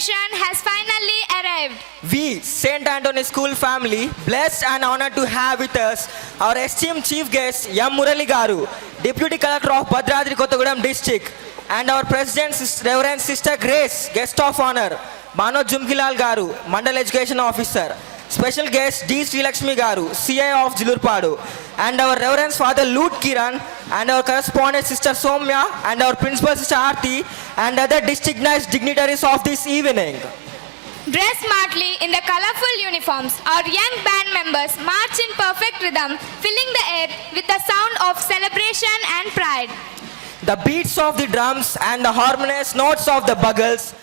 celebration has finally arrived. We, St. Anthony School family, blessed and honored to have with us our esteemed chief guest, M. Murali Garu, Deputy Collector of Bhadradri Kottagudem District, and our President, Reverend Sister Grace, guest of honor, Manoj Jumgilal Garu, Mandal Education Officer. Special guest D. Sri Lakshmi Garu, CI of Jilurpadu, and our Reverend Father Lut Kiran, and our correspondent Sister Somya, and our Principal Sister Aarti, and other district dignitaries of this evening. Dressed smartly in the colorful uniforms, our young band members march in perfect rhythm, filling the air with the sound of celebration and pride. The beats of the drums and the harmonious notes of the bugles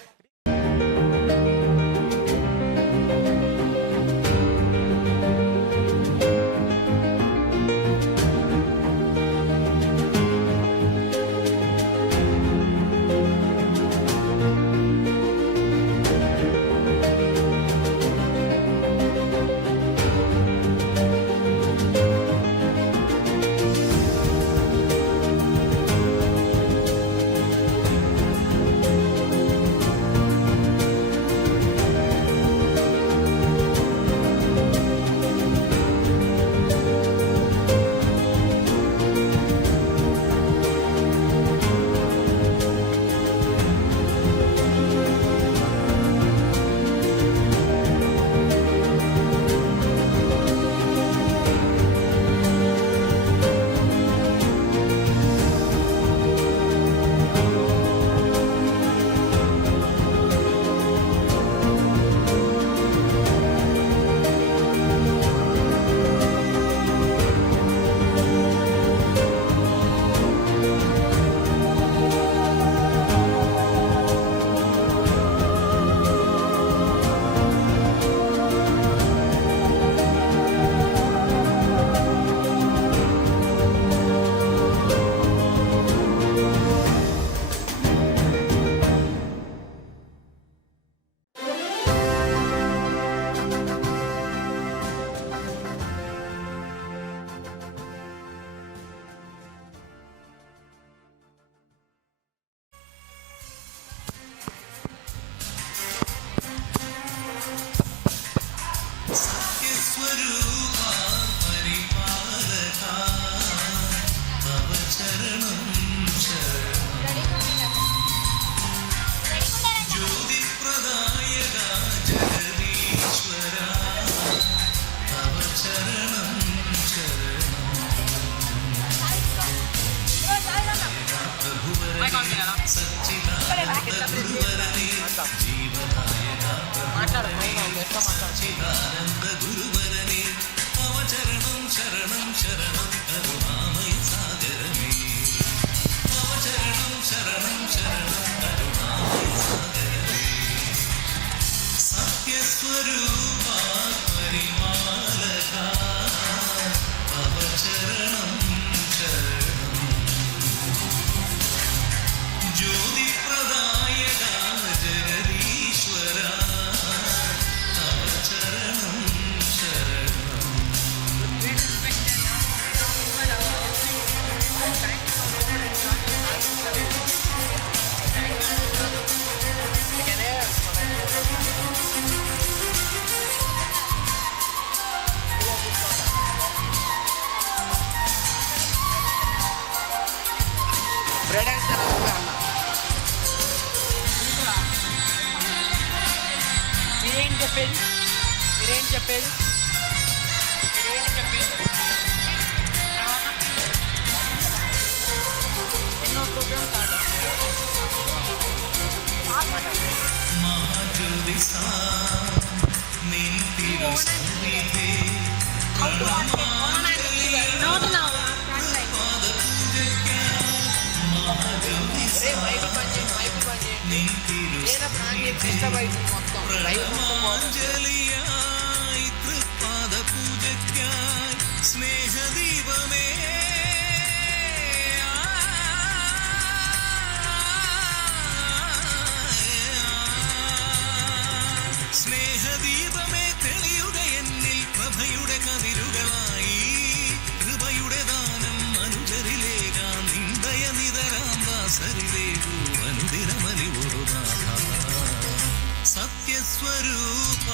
సత్యస్వరూప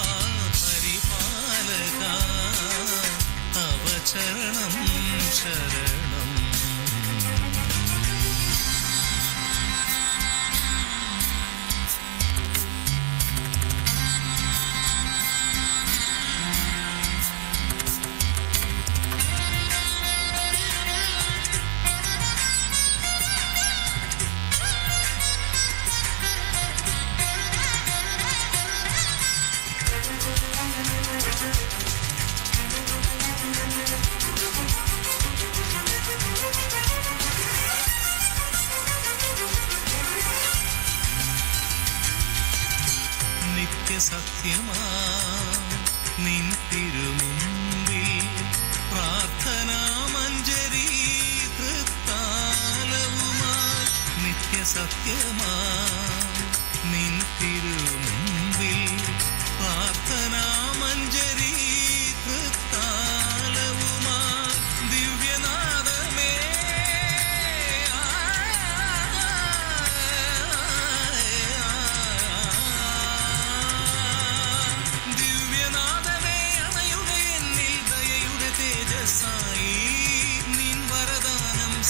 పరిపాలక తవ చరణం శరణం. സത്യമാ നിൻ തിരുമുമ്പിൽ പ്രാർത്ഥനാ മഞ്ജരി തൃത്താലവുമായി നിത്യസത്യമാ നിൻ തിരുമുമ്പിൽ പ്രാർത്ഥനാ മഞ്ജരി തൃത്താലവുമായി ദിവ്യനാദമേ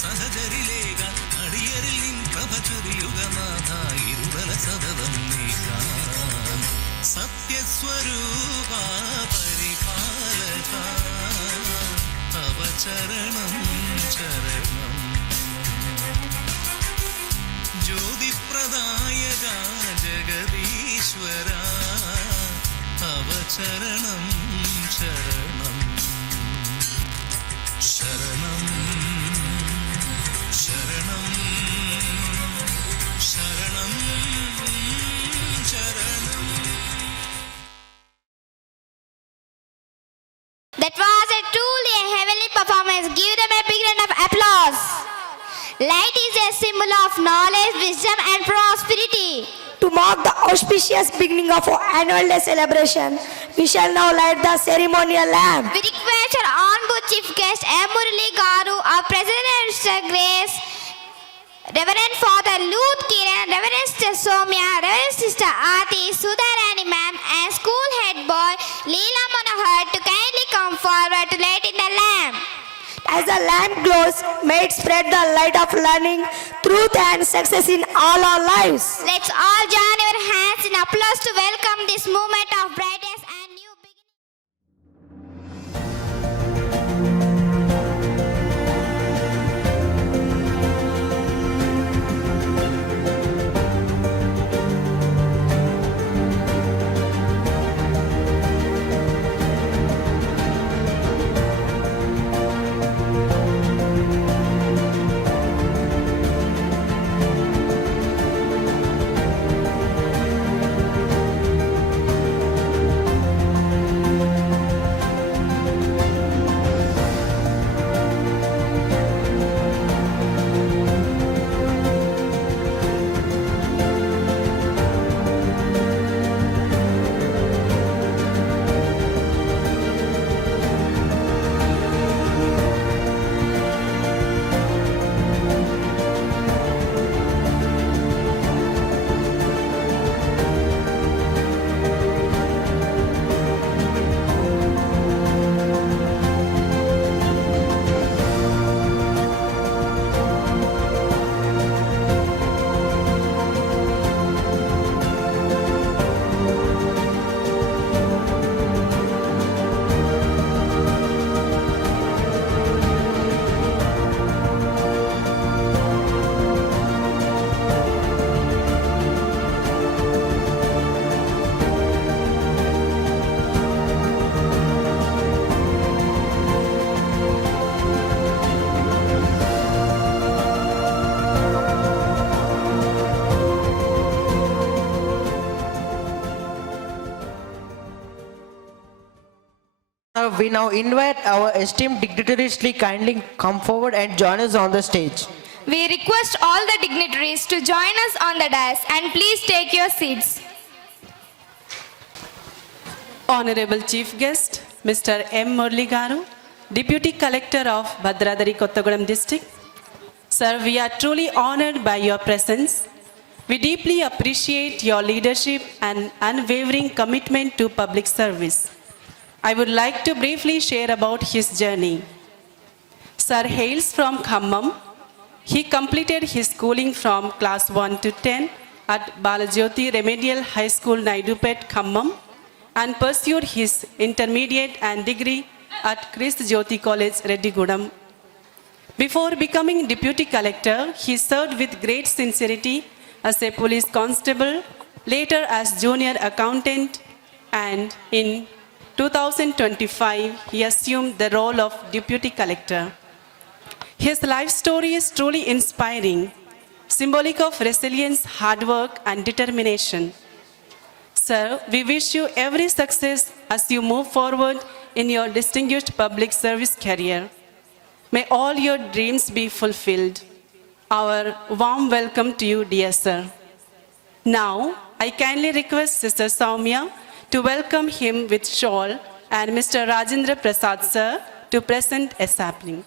സഹചരിലേക അടിയരിൽ നിൻ പ്രഭചുരിയുഗനാഥായിരുവല സതതം നീക്കാൻ സത്യസ്വരൂപ പരിപാലക തവ ചരണം ചരണം. ജ്യോതിപ്രദായക ജഗദീശ്വര തവ ചരണം ശരണം ശരണം ശരണം ശരണം ശരണം. That was a truly a heavenly performance. Give them a big round of applause. Light is a symbol of knowledge, wisdom and prosperity. To mark the auspicious beginning of our annual day celebration, we shall now light the ceremonial lamp. We request our honorable chief guest M. Murali Garu, our president and Mr. Grace, Reverend Father Luth Kiran, Reverend Sister Somya, Reverend Sister Aati, Sudharani ma'am and school head boy Leela Manohar to kindly come forward to light in the lamp. As the lamp glows, may it spread the light of learning, truth and success in all our lives. Let's all join our hands in applause to welcome this moment of brightness and new beginning. We now invite our esteemed dignitaries to kindly come forward and join us on the stage. We request all the dignitaries to join us on the dais and please take your seats. Honorable Chief Guest, Mr. M. Murali Garu, Deputy Collector of Bhadradari Kottagudem District. Sir, we are truly honored by your presence. We deeply appreciate your leadership and unwavering commitment to public service. I would like to briefly share about his journey. Sir hails from Khammam. He completed his schooling from class 1 to 10 at Balajyoti Remedial High School, Naidupet, Khammam, and pursued his intermediate and degree at Christ Jyoti College, Reddigudam. Before becoming deputy collector, he served with great sincerity as a police constable, later as junior accountant, and in 2025, he assumed the role of deputy collector. His life story is truly inspiring, symbolic of resilience, hard work, and determination. Sir, we wish you every success as you move forward in your distinguished public service career. May all your dreams be fulfilled. Our warm welcome to you, dear sir. Now, I kindly request Sister Soumya to welcome him with shawl and Mr. Rajendra Prasad, sir, to present a sapling.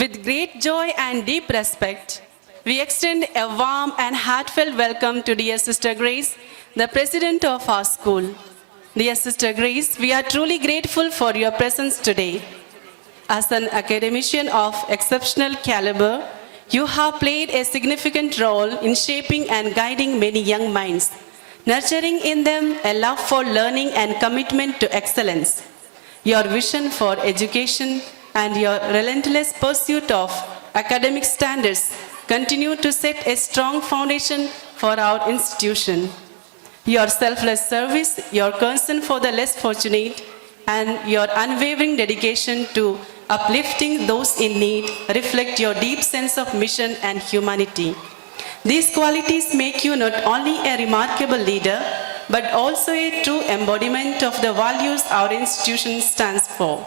With great joy and deep respect, we extend a warm and heartfelt welcome to dear Sister Grace, the president of our school. Dear Sister Grace, we are truly grateful for your presence today. As an academician of exceptional caliber, you have played a significant role in shaping and guiding many young minds, nurturing in them a love for learning and commitment to excellence. Your vision for education and your relentless pursuit of academic standards continue to set a strong foundation for our institution. Your selfless service, your concern for the less fortunate, and your unwavering dedication to uplifting those in need reflect your deep sense of mission and humanity. These qualities make you not only a remarkable leader, but also a true embodiment of the values our institution stands for.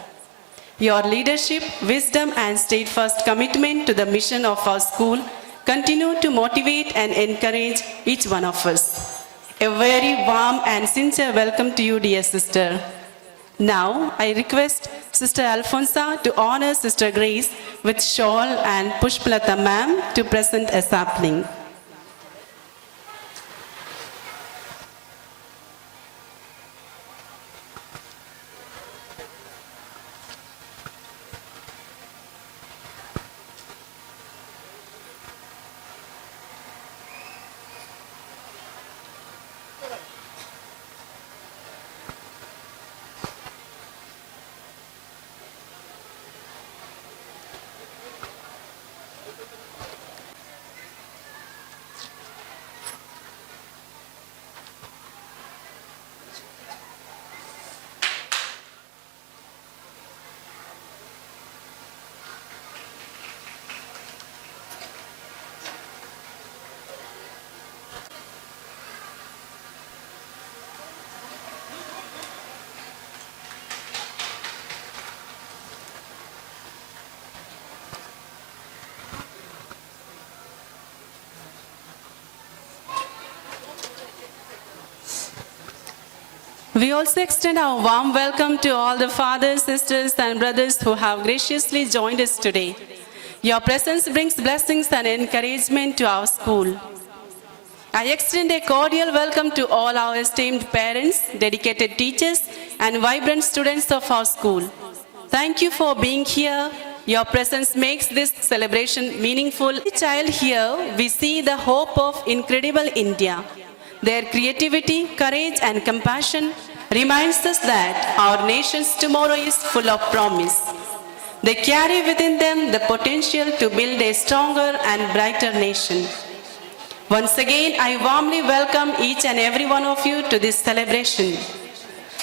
Your leadership, wisdom, and steadfast commitment to the mission of our school continue to motivate and encourage each one of us. A very warm and sincere welcome to you, dear sister. Now, I request Sister Alfonsa to honor Sister Grace with shawl and Pushpalata ma'am to present a sapling. We also extend our warm welcome to all the fathers, sisters, and brothers who have graciously joined us today. Your presence brings blessings and encouragement to our school. I extend a cordial welcome to all our esteemed parents, dedicated teachers, and vibrant students of our school. Thank you for being here. Your presence makes this celebration meaningful. Each child here, we see the hope of incredible India. Their creativity, courage, and compassion reminds us that our nation's tomorrow is full of promise. They carry within them the potential to build a stronger and brighter nation. Once again, I warmly welcome each and every one of you to this celebration.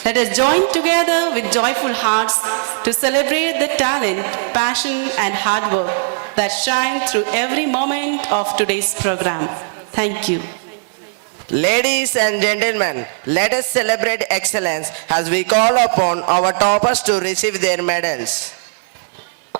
Let us join together with joyful hearts to celebrate the talent, passion, and hard work that shine through every moment of today's program. Thank you. Ladies and gentlemen, let us celebrate excellence as we call upon our toppers to receive their medals.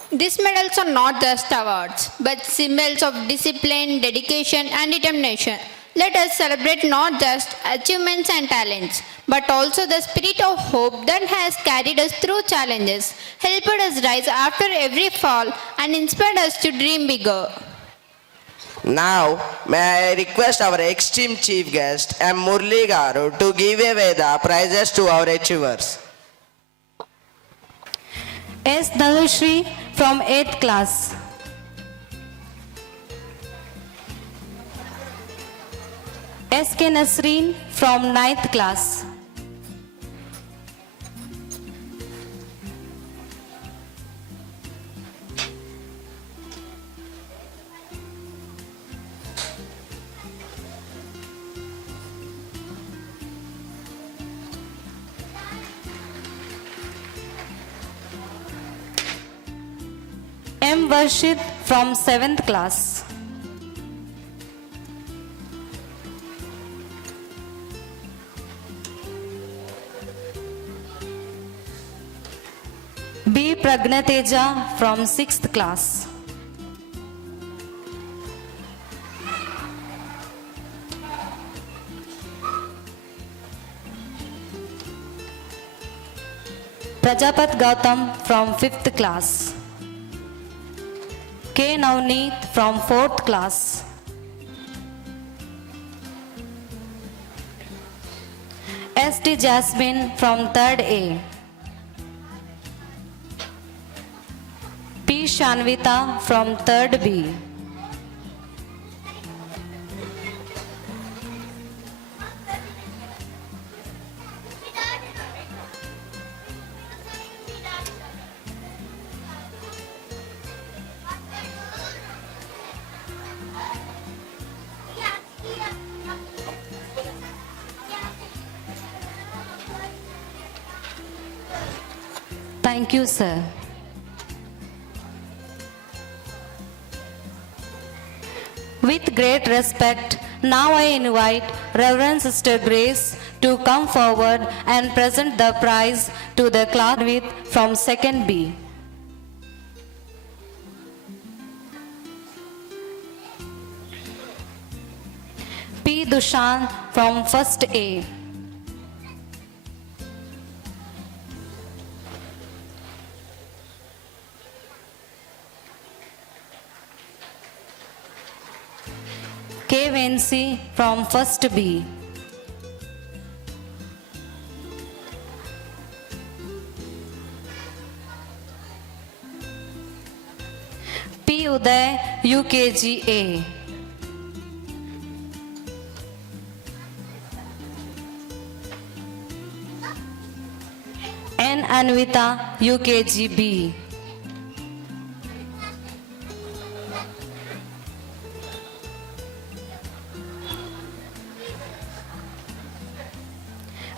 These medals are not just awards, but symbols of discipline, dedication, and determination. Let us celebrate not just achievements and talents, but also the spirit of hope that has carried us through challenges, helped us rise after every fall, and inspired us to dream bigger. Now, may I request our esteemed chief guest, M. Murli Garu, to give away the prizes to our achievers. S. Dhanushri from 8th class. S. K. Nasreen from 9th class. M. Varshit from 7th class. B. Pragnateja from 6th class. Prajapat Gautam from 5th class. K. Navneet from 4th class. S. T. Jasmine from 3rd A. P. Shanvita from 3rd B. Thank you, sir. With great respect, now I invite Reverend Sister Grace to come forward and present the prize to the class with from 2nd B. P. Dushan from 1st A. K. Vensi from 1st B. P. Uday, UKG A. N. Anvita, UKG B.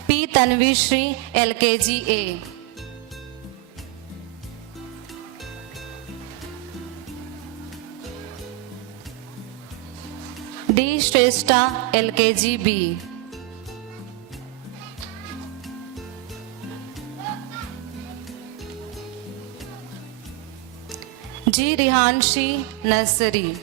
P. Tanvishri, LKG A. D. Shrestha, LKG B. G. Rihanshi, Nursery.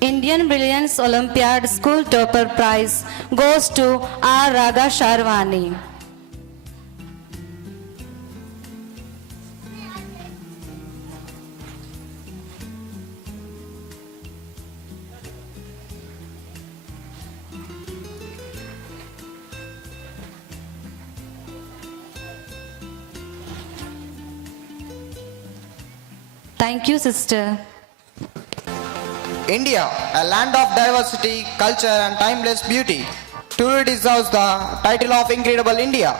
Indian Brilliance Olympiad School Topper Prize goes to R. Raga Sharwani. Thank you, sister. India, a land of diversity, culture and timeless beauty, truly deserves the title of Incredible India.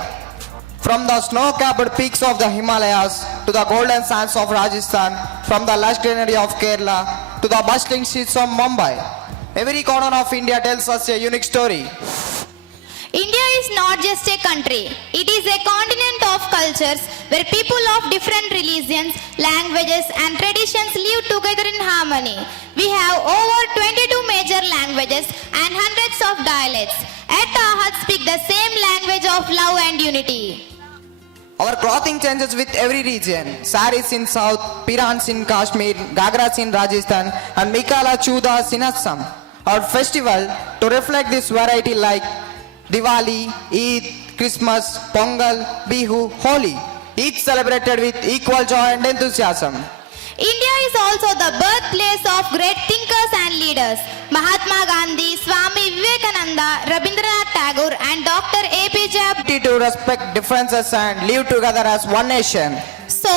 From the snow-capped peaks of the Himalayas to the golden sands of Rajasthan, from the lush greenery of Kerala to the bustling streets of Mumbai, every corner of India tells us a unique story. India is not just a country, it is a continent of cultures where people of different religions, languages and traditions live together in harmony. We have over 22 major languages and hundreds of dialects. Yet our hearts speak the same language of love and unity. Our clothing changes with every region. Saris in South, Pirans in Kashmir, Gagras in Rajasthan and Mikala Chudas in Assam. Our festival to reflect this variety like Diwali, Eid, Christmas, Pongal, Bihu, Holi, each celebrated with equal joy and enthusiasm. India is also the birthplace of great thinkers and leaders. Mahatma Gandhi, Swami Vivekananda, Rabindranath Tagore and Dr. APJ Abdul. To respect differences and live together as one nation. So,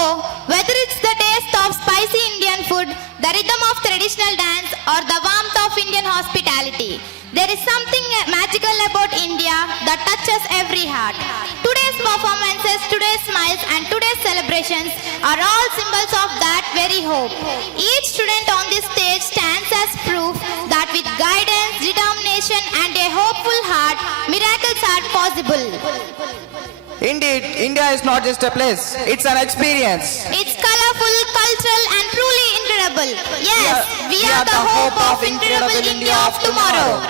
whether it's the taste of spicy Indian food, the rhythm of traditional dance or the warmth of Indian hospitality, there is something magical about India that touches every heart. Today's performances, today's smiles and today's celebrations are all symbols of that very hope. Each student on this stage stands as proof that with guidance, determination and a hopeful heart, miracles are possible. Indeed, India is not just a place, it's an experience. It's colorful, cultural and truly incredible. Yes, we are the hope of incredible India of tomorrow.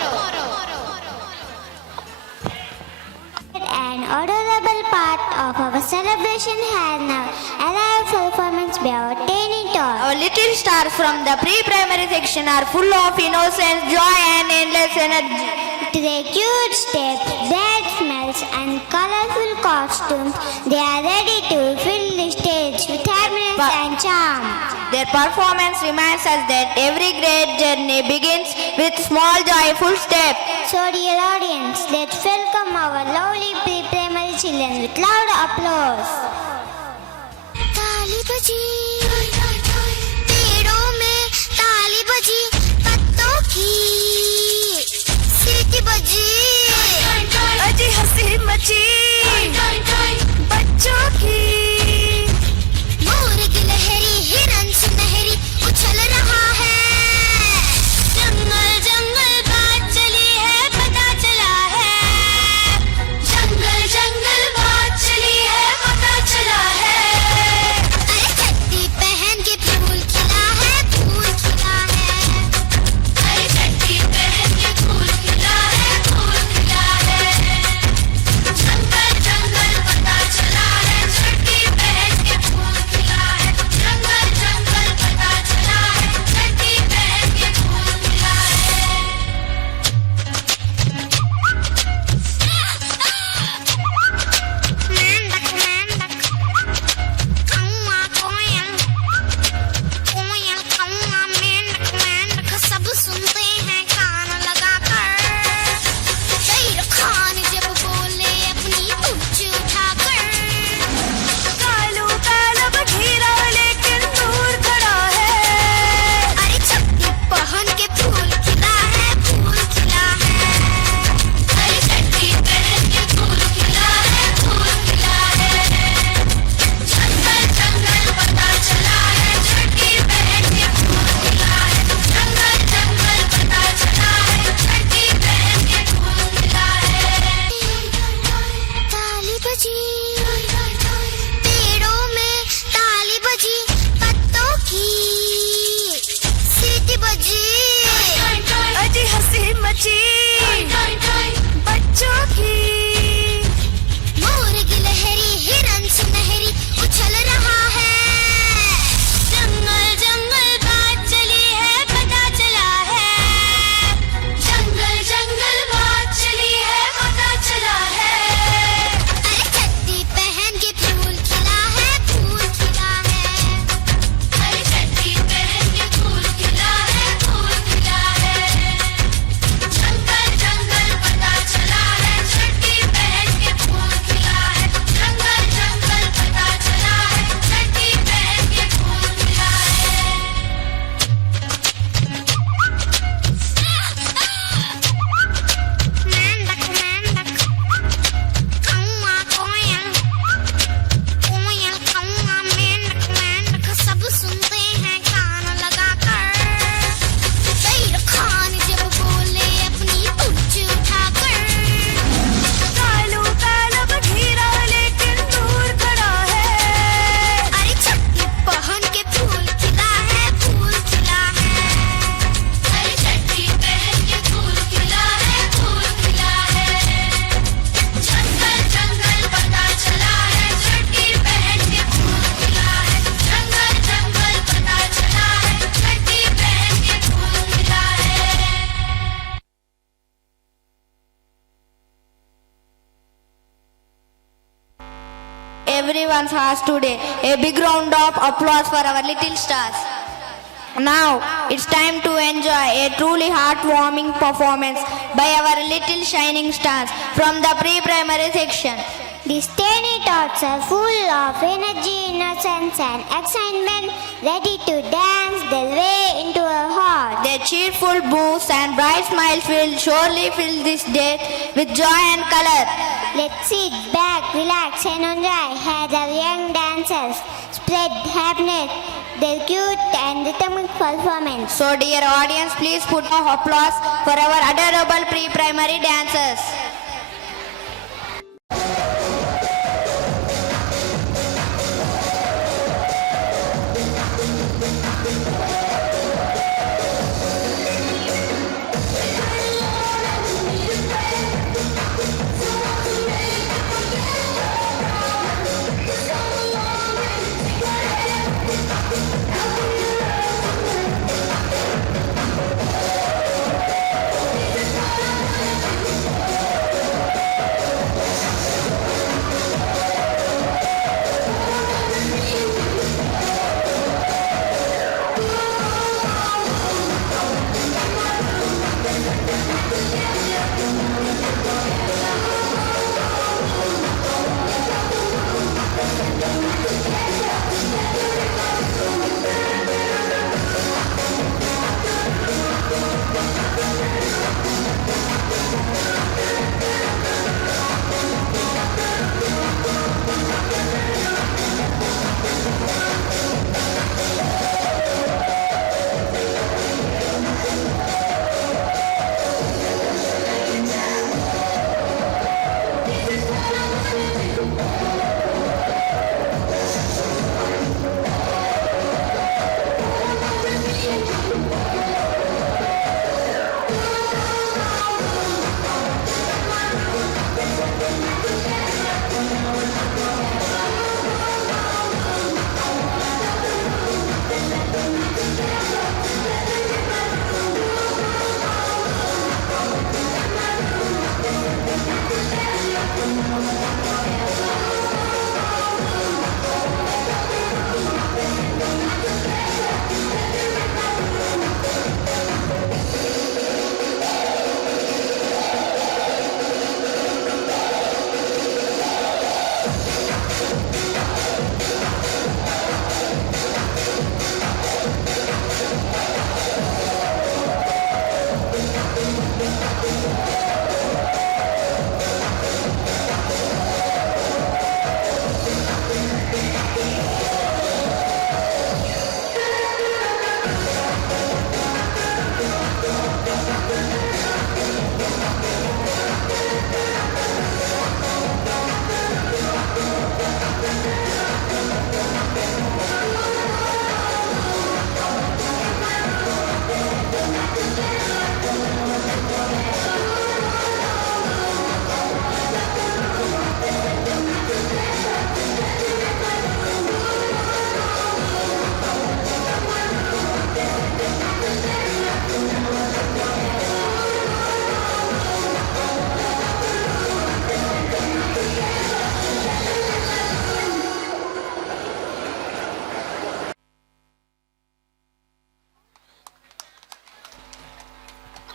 An honorable part of our celebration has now arrived for performance by our tiny toy. Our little stars from the pre-primary section are full of innocence, joy and endless energy. To their cute steps, bright smells and colorful costumes, they are ready to fill the stage with happiness and charm. Their performance reminds us that every great journey begins with small joyful steps. So dear audience, let's welcome our lovely pre-primary children with loud applause. ताली बजी, पेड़ों में ताली बजी, पत्तों की सीटी बजी, अजी हंसी मची, बच्चों की मोर गिलहरी हिरन सुनहरी उछल रहा है, जंगल जंगल बात चली है पता चला है, जंगल जंगल बात चली है पता चला है, अरे चड्डी पहन के फूल खिला है, फूल खिला है, अरे चड्डी पहन के फूल खिला है, फूल खिला है, जंगल जंगल पता चला है, चड्डी पहन के फूल खिला है, जंगल जंगल पता चला है, चड्डी पहन के फूल खिला है। मेंढक मेंढक कौआ कोयल कोयल कौआ मेंढक मेंढक सब सुनते हैं कान लगाकर, शेर खान जब बोले अपनी पूंछ उठाकर, कालू काला बघीरा लेकिन दूर खड़ा है, अरे चड्डी पहन के फूल खिला है, फूल खिला है, अरे चड्डी पहन के फूल खिला है, फूल खिला है, जंगल जंगल पता चला है, चड्डी पहन के फूल खिला है, जंगल जंगल पता चला है, चड्डी पहन के फूल खिला है। ताली बजी, पेड़ों में ताली बजी, पत्तों की सीटी बजी, अजी हंसी मची, बच्चों की मोर गिलहरी हिरन सुनहरी उछल रहा है, जंगल जंगल बात चली है पता चला है, जंगल जंगल बात चली है पता चला है, अरे चड्डी पहन के फूल खिला है, फूल खिला है, अरे चड्डी पहन के फूल खिला है, फूल खिला है, जंगल जंगल everyone's hearts today. A big round of applause for our little stars. Now, it's time to enjoy a truly heartwarming performance by our little shining stars from the pre-primary section. These tiny tots are full of energy, innocence and excitement, ready to dance their way into our heart. Their cheerful moves and bright smiles will surely fill this day with joy and color. Let's sit back, relax and enjoy as our young dancers spread happiness, their cute and rhythmic performance. So dear audience, please put your applause for our adorable pre-primary dancers.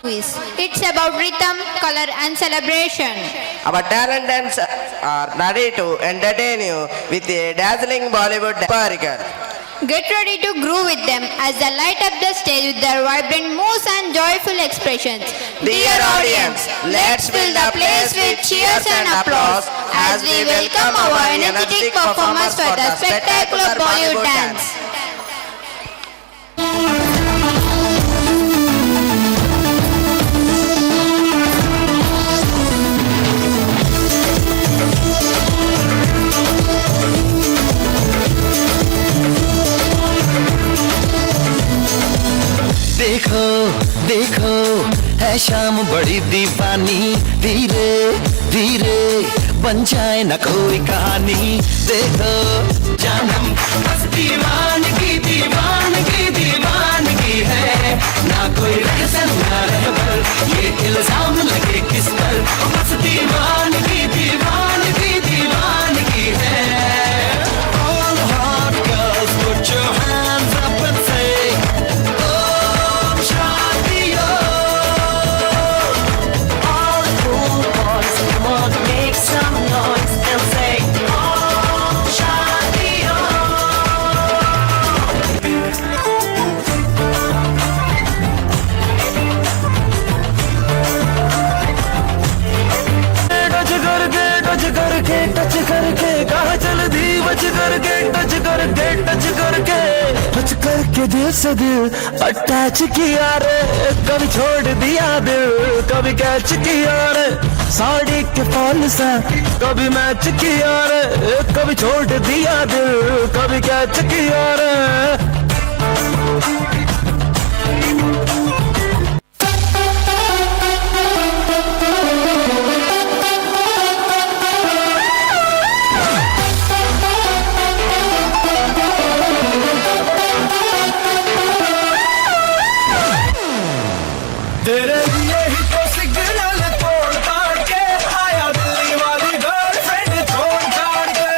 It's about rhythm, color and celebration. Our talents are ready to entertain you with a dazzling Bollywood sparkle. Get ready to groove with them as they light up the stage with their vibrant moves and joyful expressions. Dear audience, let's fill the place with cheers and applause as we welcome our energetic performers for the spectacular Bollywood dance. देखो देखो है शाम बड़ी दीवानी धीरे धीरे बन जाए न कोई कहानी देखो जानम बस दीवानगी दीवानगी दीवानगी है ना कोई रहसन ना रहबर ये इल्जाम लगे किस पर बस दीवानगी दीवानगी दीवानगी है के दिल से दिल अटैच किया रे, कभी छोड़ दिया दिल कभी कैच किया रे, साड़ी के फॉल से कभी मैच किया रे, कभी छोड़ दिया दिल कभी कैच किया रे। तेरे लिए ही तो सिग्नल तोड़ ताड़ के आया दिल्ली वाली गर्लफ्रेंड छोड़ छाड़ के।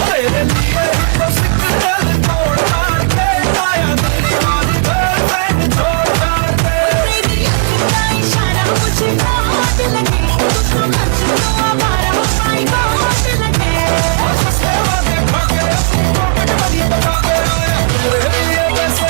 तेरे लिए ही तो सिग्नल तोड़ ताड़ के आया दिल्ली वाली गर्लफ्रेंड छोड़ छाड़ के। तेरी आँख का इशारा मुझे बहुत लगे, तुझको मजनू आवारा माय बहुत लगे। हंसते हुए देखा के अपनी पॉकेट मनी बचा के आया, तेरे लिए वैसे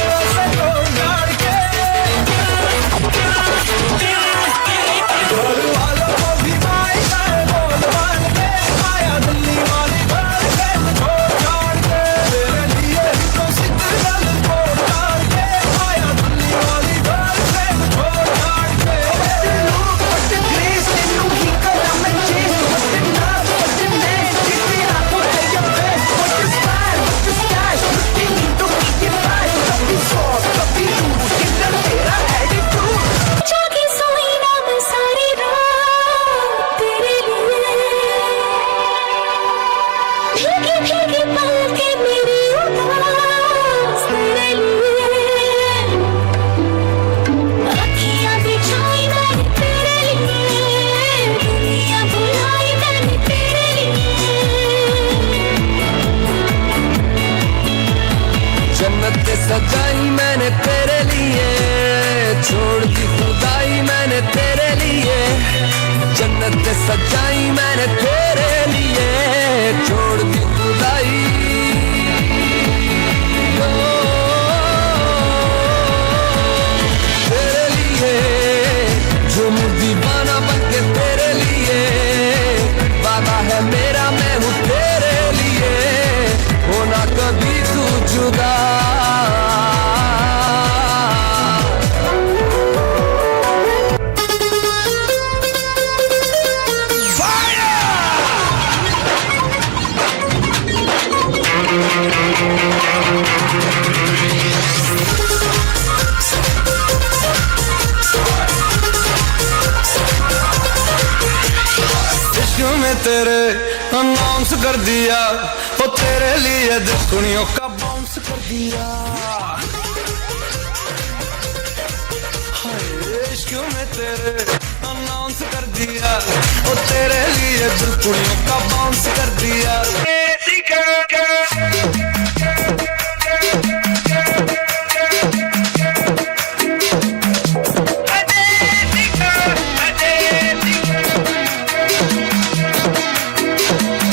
सजाई मैंने तेरे लिए, छोड़ दी खुदाई मैंने तेरे लिए, जन्नत सजाई मैंने तेरे लिए, छोड़ दी खुदाई। तेरे लिए जो दीवाना बन के तेरे लिए, वादा है मेरा मैं हूँ तेरे लिए, होना कभी तू जुदा। में तेरे अनाउंस कर दिया, वो तेरे लिए दुनिया का बाउंस कर दिया। इश्क में तेरे अनाउंस कर दिया, वो तेरे लिए दुनिया का बाउंस कर दिया।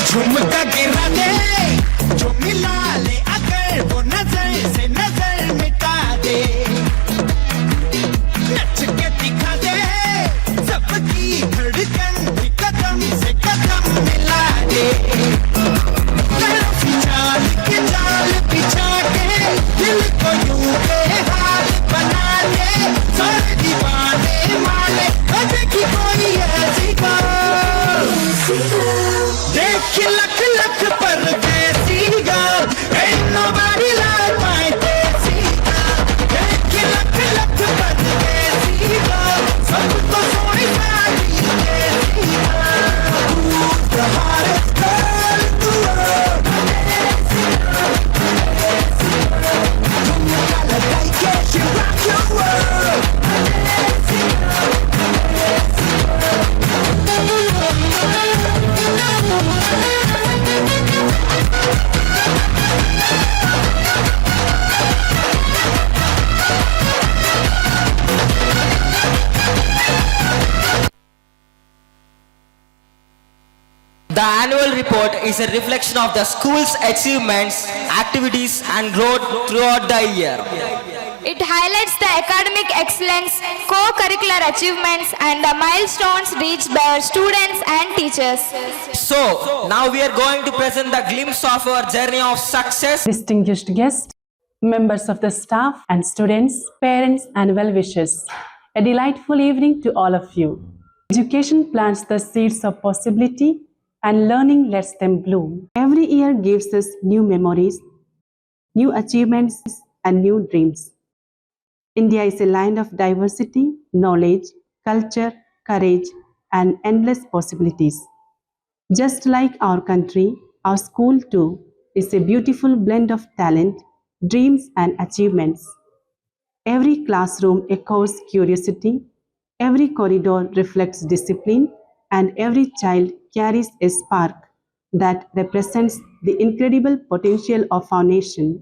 झुमका गिरा दे जो मिला ले, अगर वो नजर से नजर मिटा दे, नच के दिखा दे सबकी धड़कन भी कदम से कदम मिला दे। जाल के जाल बिछा के दिल को यूं बेहाल बना दे, सारे दीवाने माने अजे की कोई ऐसी बात देख लख लख परदेसी गाल, ain't nobody like my देसी गाल। देख लख लख परदेसी गाल, सबको सोनी सारी देसी गाल। तू the hottest girl in the world, तुम काला दाई के she rock your world। The annual report is a reflection of the school's achievements, activities and growth throughout the year. It highlights the academic excellence, co-curricular achievements, and the milestones reached by our students and teachers. So, now we are going to present the glimpse of our journey of success. Distinguished guests, members of the staff and students, parents and well-wishers, a delightful evening to all of you. Education plants the seeds of possibility and learning lets them bloom. Every year gives us new memories, new achievements and new dreams. India is a land of diversity, knowledge, culture, courage and endless possibilities. Just like our country, our school too is a beautiful blend of talent, dreams and achievements. Every classroom echoes curiosity, every corridor reflects discipline, and every child carries a spark that represents the incredible potential of our nation.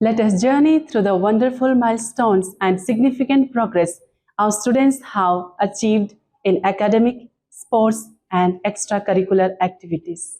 Let us journey through the wonderful milestones and significant progress our students have achieved in academic, sports, and extracurricular activities.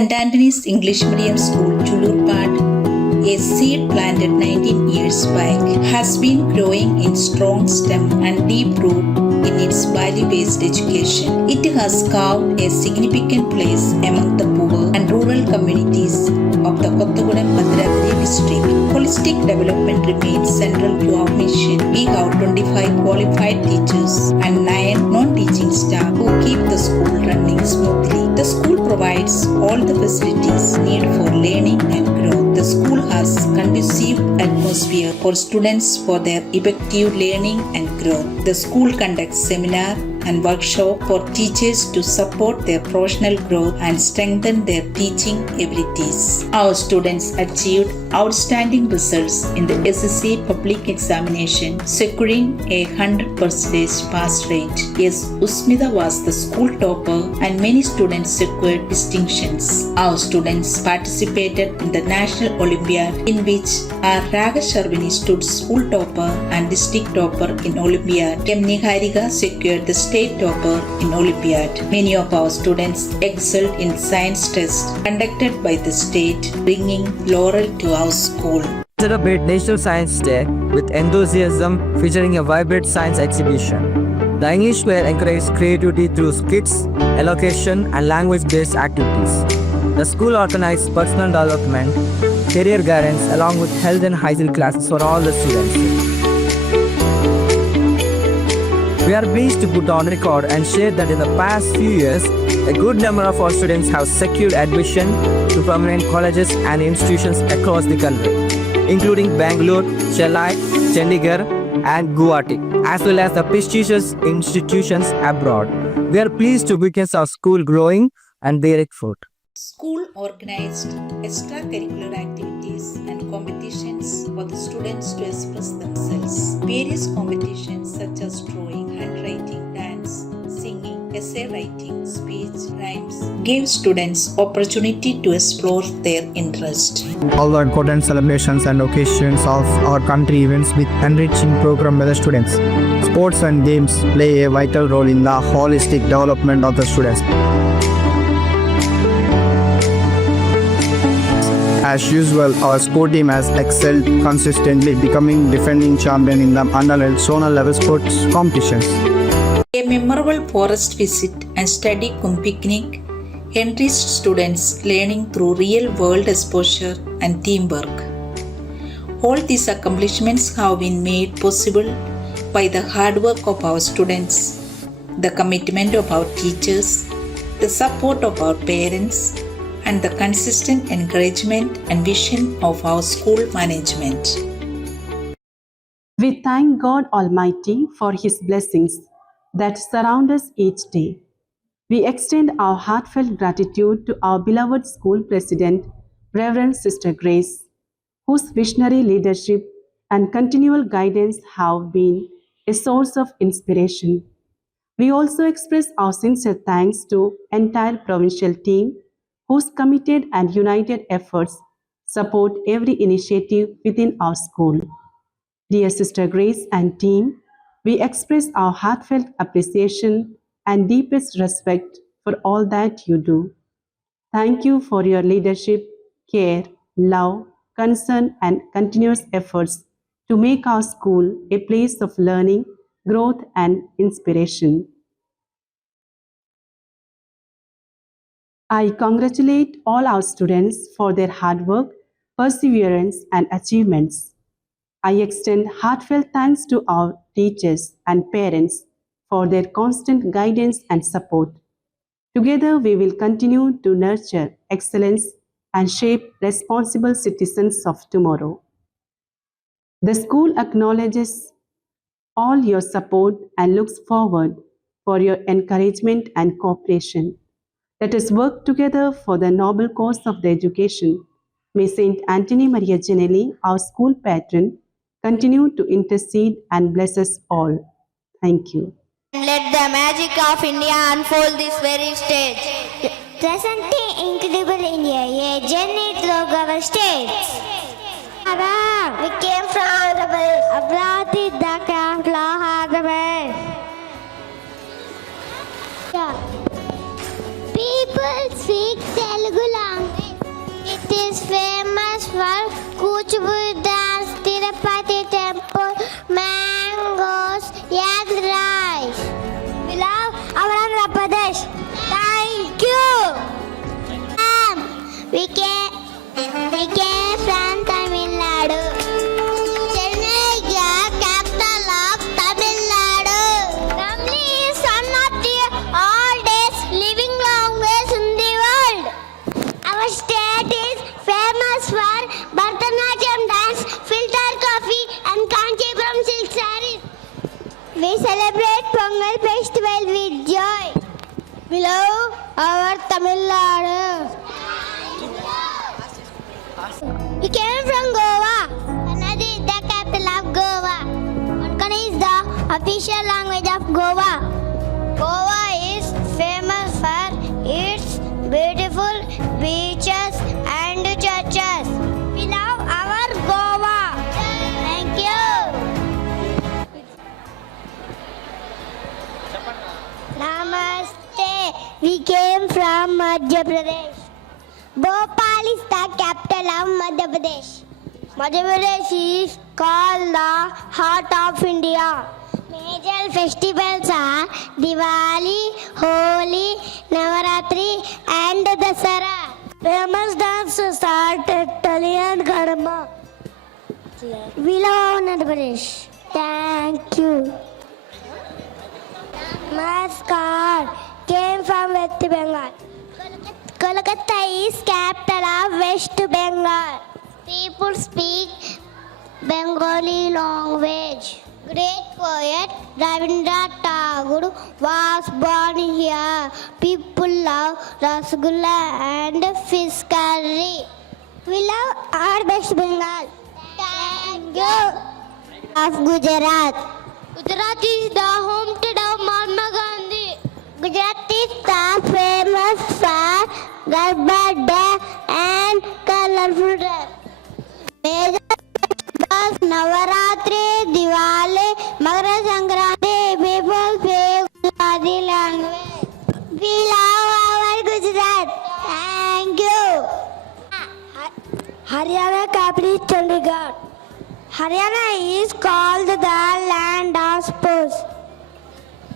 St. Anthony's English Medium School, Chulurpad, a seed planted 19 years back, has been growing in strong stem and deep root in its value-based education. It has carved a significant place among the poor and rural communities of the Kottagudem Bhadradri district. Holistic development remains central to our mission. We have 25 qualified teachers and 9 non-teaching staff who keep the school running smoothly. The school provides all the facilities needed for learning and growth. The school has conducive atmosphere for students for their effective learning and growth. The school conducts seminar and workshop for teachers to support their professional growth and strengthen their teaching abilities. Our students achieved outstanding results in the SSC public examination, securing a 100% pass rate. Yes, Usmita was the school topper and many students secured distinctions. Our students participated in the National Olympiad, in which R. Raga Sharvini stood school topper and district topper in Olympiad. M. Niharika secured the state topper in Olympiad. Many of our students excelled in science tests conducted by the state, bringing laurel to our school. Celebrate National Science Day with enthusiasm, featuring a vibrant science exhibition. The English fair encourages creativity through skits, elocution, and language-based activities. The school organizes personal development, career guidance, along with health and hygiene classes for all the students. We are pleased to put on record and share that in the past few years, a good number of our students have secured admission to prominent colleges and institutions across the country, including Bangalore, Chennai, Chandigarh, and Guwahati, as well as the prestigious institutions abroad. We are pleased to witness our school growing and bearing fruit. School organized extracurricular activities and competitions for the students to express themselves. Various competitions such as drawing, handwriting, dance, singing, essay writing, speech, rhymes gave students opportunity to explore their interest. All the important celebrations and occasions of our country events with enriching program by the students. Sports and games play a vital role in the holistic development of the students. As usual, our sport team has excelled consistently, becoming defending champion in the under and zonal level sports competitions. A memorable forest visit and study picnic enriched students learning through real-world exposure and teamwork. All these accomplishments have been made possible by the hard work of our students, the commitment of our teachers, the support of our parents, and the consistent encouragement and vision of our school management. We thank God Almighty for His blessings that surround us each day. We extend our heartfelt gratitude to our beloved school president, Reverend Sister Grace, whose visionary leadership and continual guidance have been a source of inspiration. We also express our sincere thanks to entire provincial team whose committed and united efforts support every initiative within our school. Dear Sister Grace and team, we express our heartfelt appreciation and deepest respect for all that you do. Thank you for your leadership, care, love, concern, and continuous efforts to make our school a place of learning, growth, and inspiration. I congratulate all our students for their hard work, perseverance, and achievements. I extend heartfelt thanks to our teachers and parents for their constant guidance and support. Together, we will continue to nurture excellence and shape responsible citizens of tomorrow. The school acknowledges all your support and looks forward for your encouragement and cooperation. Let us work together for the noble cause of the education. May Saint Anthony Maria Genelli, our school patron, continue to intercede and bless us all. Thank you. Let the magic of India unfold this very stage. Presenting incredible India, a journey through our states. We came from Andhra Pradesh. Abrati the capital of Andhra Pradesh. People speak Telugu language. It is famous for Kuchipudi dance, Tirupati temple, mangoes, egg rice. We love our Andhra Pradesh. Thank you. We came from Tamil Nadu. Chennai is capital of Tamil Nadu. Tamil is one of the oldest living languages in the world. Our state is famous for Bharatanatyam dance, filter coffee, and Kanchipuram silk sarees. We celebrate Pongal festival with joy. We love our Tamil Nadu. We came from Goa. Kannada is the capital of Goa. Konkani is the official language of Goa. Goa is famous for its beautiful beaches and churches. We love our Goa. Thank you. Namaste. We came from Madhya Pradesh. Bhopal is the capital of Madhya Pradesh. Madhya Pradesh is called the heart of India. Major festivals are Diwali, Holi, Navaratri, and Dasara. Famous dances are Tali and Garba. We love Madhya Pradesh. Thank you. Namaskar. Came from West Bengal. Kolkata is capital of West Bengal. People speak Bengali language. Great poet Rabindranath Tagore was born here. People love rasgulla and fish curry. We love our West Bengal. Thank you. Of Gujarat. Gujarat is the hometown of Mahatma Gandhi. Gujarat is the famous for Garba Day and colorful dress. Major festivals Navaratri, Diwali, Makara Sankranti, people speak Gujarati language. We love our Gujarat. Thank you. Haryana capital is Chandigarh. Haryana is called the land of sports.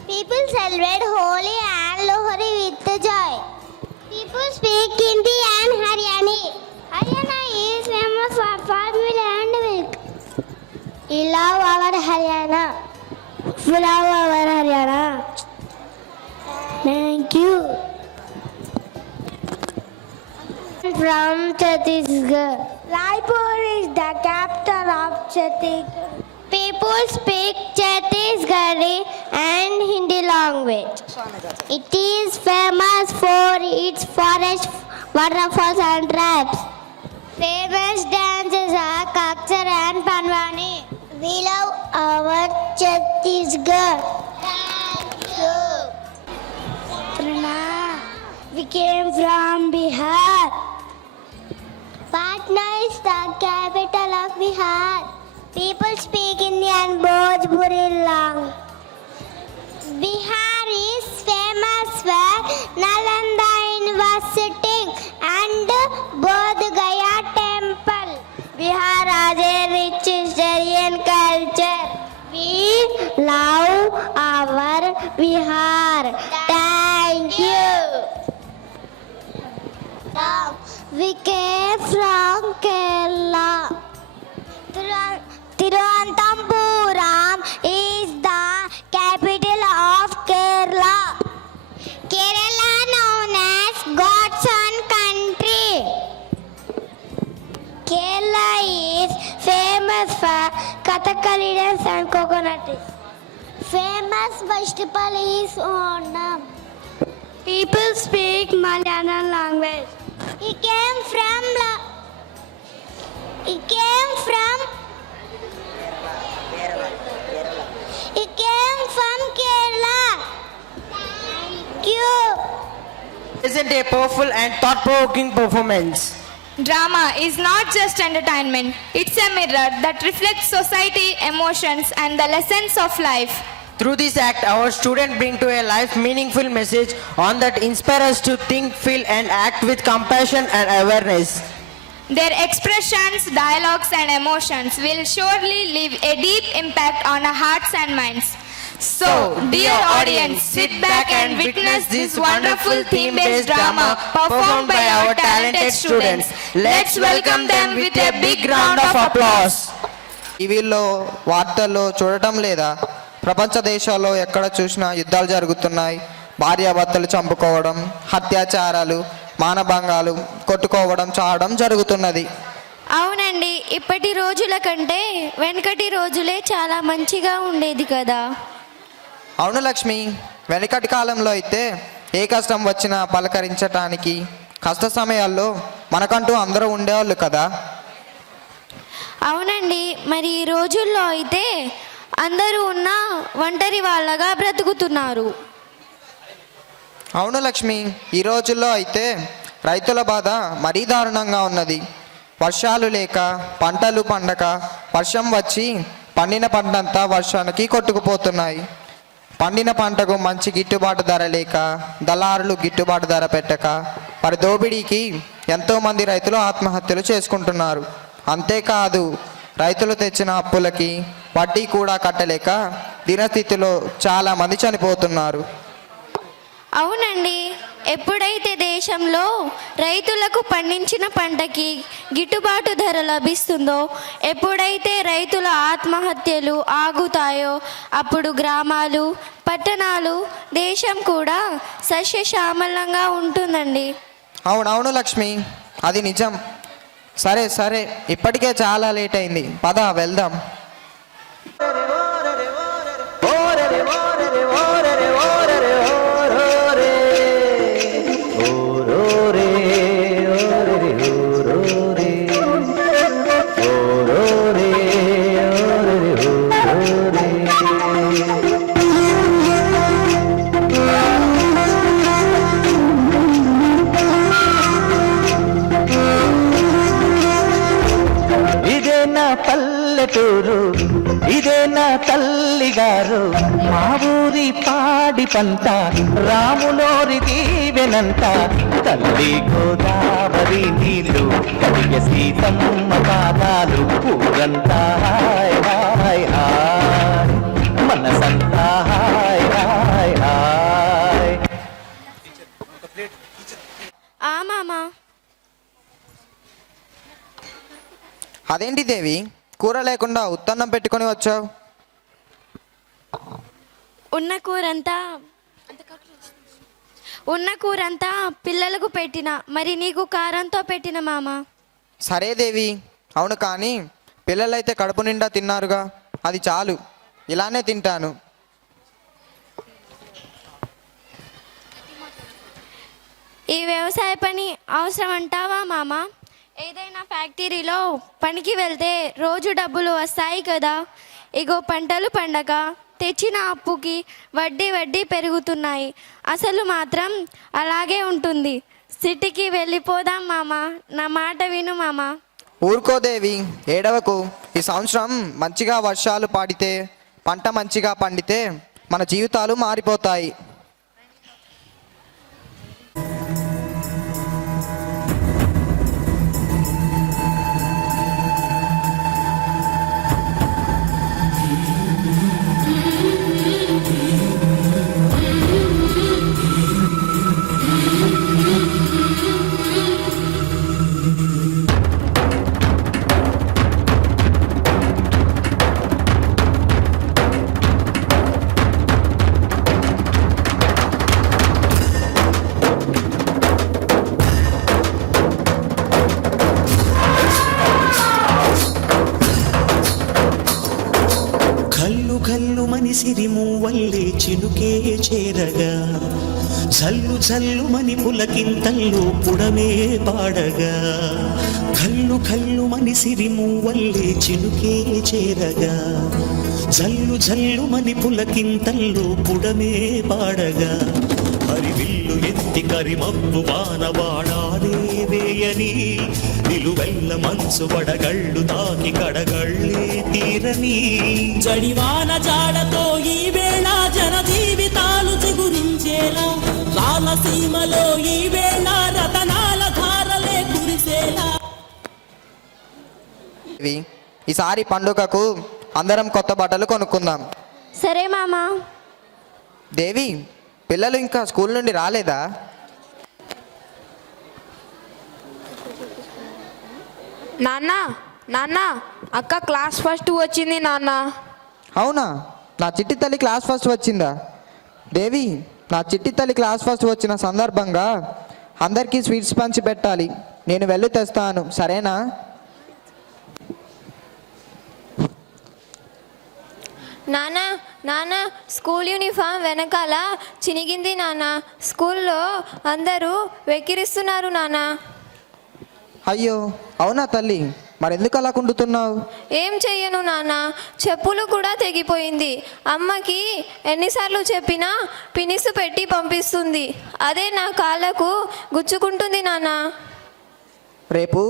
People celebrate Holi and Lohri with joy. People speak Hindi and Haryani. Haryana is famous for formula and milk. We love our Haryana. We love our Haryana. Thank you. From Chhattisgarh. Raipur is the capital of Chhattisgarh. People speak Chhattisgarhi and Hindi language. It is famous for its forest, waterfalls and traps. Famous dances are Kakchar and Panwani. We love our Chhattisgarh. Thank you. Pranam. We came from Bihar. Patna is the capital of Bihar. People speak Hindi and Bhojpuri language. Bihar is famous for Nalanda University and Bodh Gaya temple. Bihar has a rich history and love our Bihar. Thank you. We came from Kerala. Thiruvananthapuram is the capital of Kerala. Kerala known as God's own country. Kerala is famous for Kathakali dance and coconut trees. Famous festival is Onam. People speak Malayalam language. He came from Kerala. Thank you. Present a powerful and thought-provoking performance. Drama is not just entertainment, it's a mirror that reflects society, emotions, and the lessons of life. Through this act, our students bring to a life meaningful message on that inspire us to think, feel, and act with compassion and awareness. Their expressions, dialogues, and emotions will surely leave a deep impact on our hearts and minds. So, dear audience, sit back and witness this wonderful theme-based drama performed by our talented students. Let's welcome them with a big round of applause. టీవీల్లో వార్తల్లో చూడటం లేదా? ప్రపంచ దేశాల్లో ఎక్కడ చూసినా యుద్ధాలు జరుగుతున్నాయి. భార్యాభర్తలు చంపుకోవడం, అత్యాచారాలు, మానభంగాలు, కొట్టుకోవడం, చావడం జరుగుతున్నది. అవునండి, ఇప్పటి రోజుల కంటే వెనకటి రోజులే చాలా మంచిగా ఉండేది కదా. అవును లక్ష్మి, వెనకటి కాలంలో అయితే ఏ కష్టం వచ్చినా పలకరించటానికి కష్ట సమయాల్లో మనకంటూ అందరూ ఉండేవాళ్ళు కదా. అవునండి, మరి ఈ రోజుల్లో అయితే అందరూ ఉన్న ఒంటరి వాళ్ళగా బ్రతుకుతున్నారు. అవును లక్ష్మి, ఈ రోజుల్లో అయితే రైతుల బాధ మరీ దారుణంగా ఉన్నది. వర్షాలు లేక పంటలు పండక, వర్షం వచ్చి పండిన పంటంతా వర్షానికి కొట్టుకుపోతున్నాయి. పండిన పంటకు మంచి గిట్టుబాటు ధర లేక, దళారులు గిట్టుబాటు ధర పెట్టక, వారి దోపిడీకి ఎంతోమంది రైతులు ఆత్మహత్యలు చేసుకుంటున్నారు. అంతేకాదు, రైతులు తెచ్చిన అప్పులకి వడ్డీ కూడా కట్టలేక దినస్థితిలో చాలామంది చనిపోతున్నారు. అవునండి, ఎప్పుడైతే దేశంలో రైతులకు పండించిన పంటకి గిట్టుబాటు ధర లభిస్తుందో, ఎప్పుడైతే రైతుల ఆత్మహత్యలు ఆగుతాయో, అప్పుడు గ్రామాలు, పట్టణాలు, దేశం కూడా సస్యశ్యామలంగా ఉంటుందండి. అవునవును లక్ష్మి, అది నిజం. సరే సరే, ఇప్పటికే చాలా లేట్ అయింది, పద వెళ్దాం. ఇదే నా పల్లెటూరు, ఇదే నా తల్లిగారు, మా ఊరి పాడి పంట, రాములోరి దీవెనంట, తల్లి గోదావరి నీళ్ళు, కలిగ సీతమ్మ పాదాలు, ఊరంతా హాయ్ హాయ్ హాయ్, మనసంతా హాయ్ హాయ్ హాయ్. ఆ మామా, అదేంటి దేవి, కూర లేకుండా ఉత్తన్నం పెట్టుకొని వచ్చావు? ఉన్న కూరంతా పిల్లలకు పెట్టిన, మరి నీకు కారంతో పెట్టిన మామ. సరే దేవి, అవును కానీ పిల్లలైతే కడుపు నిండా తిన్నారుగా, అది చాలు, ఇలానే తింటాను. ఈ వ్యవసాయ పని అవసరం అంటావా మామ? ఏదైనా ఫ్యాక్టరీలో పనికి వెళ్తే రోజు డబ్బులు వస్తాయి కదా. ఇగో పంటలు పండగ తెచ్చిన అప్పుకి వడ్డీ వడ్డీ పెరుగుతున్నాయి. అసలు మాత్రం అలాగే ఉంటుంది. సిటీకి వెళ్ళిపోదాం మామ, నా మాట విను మామ. ఊరుకోదేవి, ఏడవకు. ఈ సంవత్సరం మంచిగా వర్షాలు పాడితే, పంట మంచిగా పండితే మన జీవితాలు మారిపోతాయి. ఘల్లు మని సిరిమూవల్లే చినుకే చేరగా జల్లు జల్లు మని పులకింతల్లో పుడమే పాడగా ఘల్లు ఘల్లు మని సిరిమూవల్లే చినుకే చేరగా జల్లు జల్లు మని పులకింతల్లో పుడమే పాడగా హరివిల్లు ఎత్తి కరిమబ్బు వానవాడాలే వేయని నిలువెల్ల మనసు వడగళ్ళు తాకి కడగళ్ళే తీరని జడివాన జాడతో ఈ వేళ జన జీవితాలు చిగురించేలా రాలసీమలో ఈ వేళ రతనాల ధారలే కురిసేలా. ఈసారి పండుగకు అందరం కొత్త బట్టలు కొనుక్కుందాం. సరే మామా. దేవి, పిల్లలు ఇంకా స్కూల్ నుండి రాలేదా? నాన్న నాన్న అక్క క్లాస్ ఫస్ట్ వచ్చింది నాన్న. అవునా? నా చిట్టి తల్లి క్లాస్ ఫస్ట్ వచ్చిందా? దేవి, నా చిట్టి తల్లి క్లాస్ ఫస్ట్ వచ్చిన సందర్భంగా అందరికీ స్వీట్స్ పంచి పెట్టాలి. నేను వెళ్ళి తెస్తాను, సరేనా? నానా నానా, స్కూల్ యూనిఫామ్ వెనకాల చినిగింది నాన్న. స్కూల్లో అందరూ వెక్కిరిస్తున్నారు నానా. అయ్యో, అవునా తల్లి? మరెందుకు అలా కుండుతున్నావు? ఏం చెయ్యను నాన్న, చెప్పులు కూడా తెగిపోయింది. అమ్మకి ఎన్నిసార్లు చెప్పినా పినిసు పెట్టి పంపిస్తుంది. అదే నా కాళ్ళకు గుచ్చుకుంటుంది నాన్న. రేపు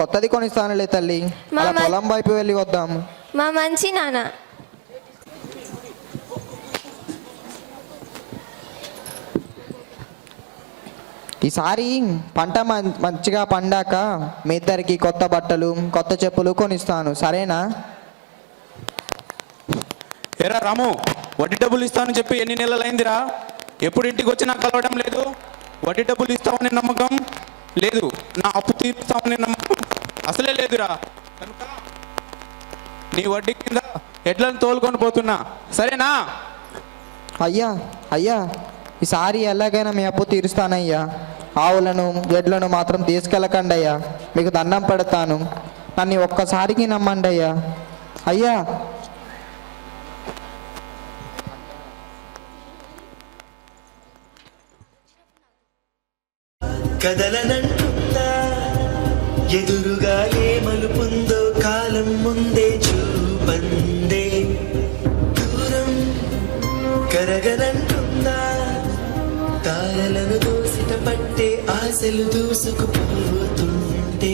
కొత్తది కొనిస్తానులే తల్లి. అలా పొలం వైపు వెళ్ళి వద్దాము. మా మంచి నాన్న. ఈసారి పంట మంచిగా పండాక మీ ఇద్దరికి కొత్త బట్టలు కొత్త చెప్పులు కొనిస్తాను, సరేనా? ఏరా రాము, వడ్డీ డబ్బులు ఇస్తానని చెప్పి ఎన్ని నెలలైందిరా? ఎప్పుడు ఇంటికి వచ్చి నాకు కలవడం లేదు. వడ్డీ డబ్బులు ఇస్తామనే నమ్మకం లేదు, నా అప్పు తీరుస్తామనే నమ్మకం అసలే లేదురా. కనుక నీ వడ్డీ కింద ఎడ్లను తోలుకొని పోతున్నా, సరేనా? అయ్యా అయ్యా, ఈసారి ఎలాగైనా మీ అప్పు తీరుస్తానయ్యా. ఆవులను ఎడ్లను మాత్రం తీసుకెళ్ళకండి అయ్యా, మీకు దండం పెడతాను. నన్ను ఒక్కసారికి నమ్మండి అయ్యా. అయ్యా, కదలనంటుందా ఎదురుగా ఏ మలుపుందో కాలం ముందే చూపందే. దూరం కరగనంటుందా తారలను దోసిట పట్టే ఆశలు దూసుకుపోతుంటే.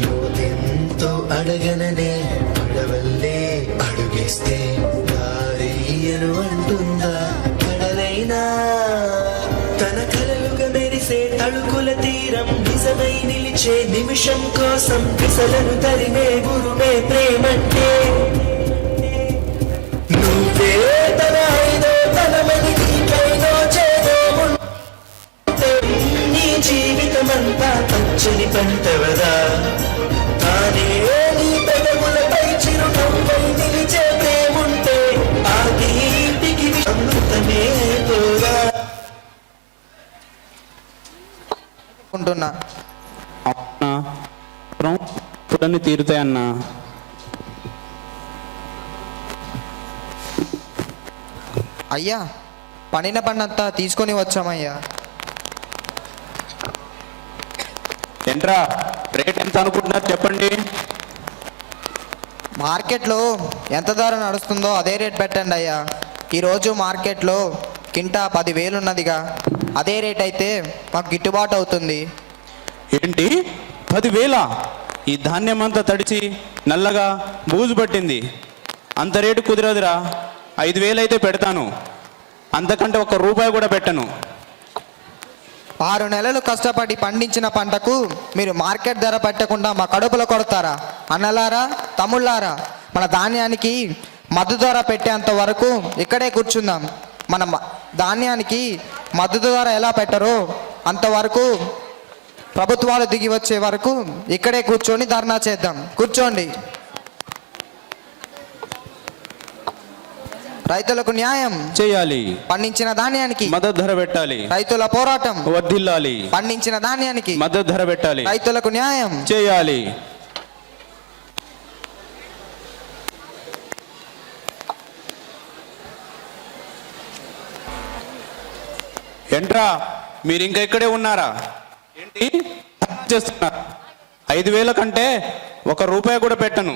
లోతెంతో అడగననే అడవల్లే అడుగేస్తే దారియను అంటుందా కడలైనా. తన కలలుగా మెరిసే తళుకుల తీరం నిజమై నిలిచే నిమిషం కోసం పిసలను తరిమే గురుమే ప్రేమంటే. నువ్వే తన ఐదో తనమని నీకైదో చేదో ఉంటే నీ జీవితమంతా పచ్చని పంటవదా. తానే నీ పెదవులపై చిరునవ్వై నిలిచే ప్రేముంటే ఆ దీపికి అమృతమే పోదా. పుడని తీరుతాయన్నా. అయ్యా, పండిన పండంతా తీసుకొని వచ్చామయ్యా. ఏంట్రా, రేట్ ఎంత అనుకుంటున్నారు చెప్పండి? మార్కెట్లో ఎంత ధర నడుస్తుందో అదే రేట్ పెట్టండి అయ్యా. ఈరోజు మార్కెట్లో కింటా 10,000 ఉన్నదిగా, అదే రేట్ అయితే మాకు గిట్టుబాటు అవుతుంది. ఏంటి 10,000? ఈ ధాన్యం అంతా తడిచి నల్లగా బూజు పట్టింది. అంత రేటు కుదరదురా. 5,000 అయితే పెడతాను, అంతకంటే ₹1 కూడా పెట్టను. 6 నెలలు కష్టపడి పండించిన పంటకు మీరు మార్కెట్ ధర పెట్టకుండా మా కడుపులో కొడతారా? అన్నలారా, తమ్ముళ్ళారా, మన ధాన్యానికి మద్దతు ధర పెట్టేంత వరకు ఇక్కడే కూర్చుందాం. మన ధాన్యానికి మద్దతు ధర ఎలా పెట్టరో అంతవరకు ప్రభుత్వాలు దిగి వచ్చే వరకు ఇక్కడే కూర్చొని ధర్నా చేద్దాం. కూర్చోండి. రైతులకు న్యాయం చేయాలి, పండించిన ధాన్యానికి మద్దతు ధర పెట్టాలి. రైతుల పోరాటం వర్ధిల్లాలి, పండించిన ధాన్యానికి మద్దతు ధర పెట్టాలి. రైతులకు న్యాయం చేయాలి. ఏంట్రా మీరు ఇంకా ఇక్కడే ఉన్నారా? ఏంటి చేస్తున్నారు? 5,000 కంటే ₹1 కూడా పెట్టను.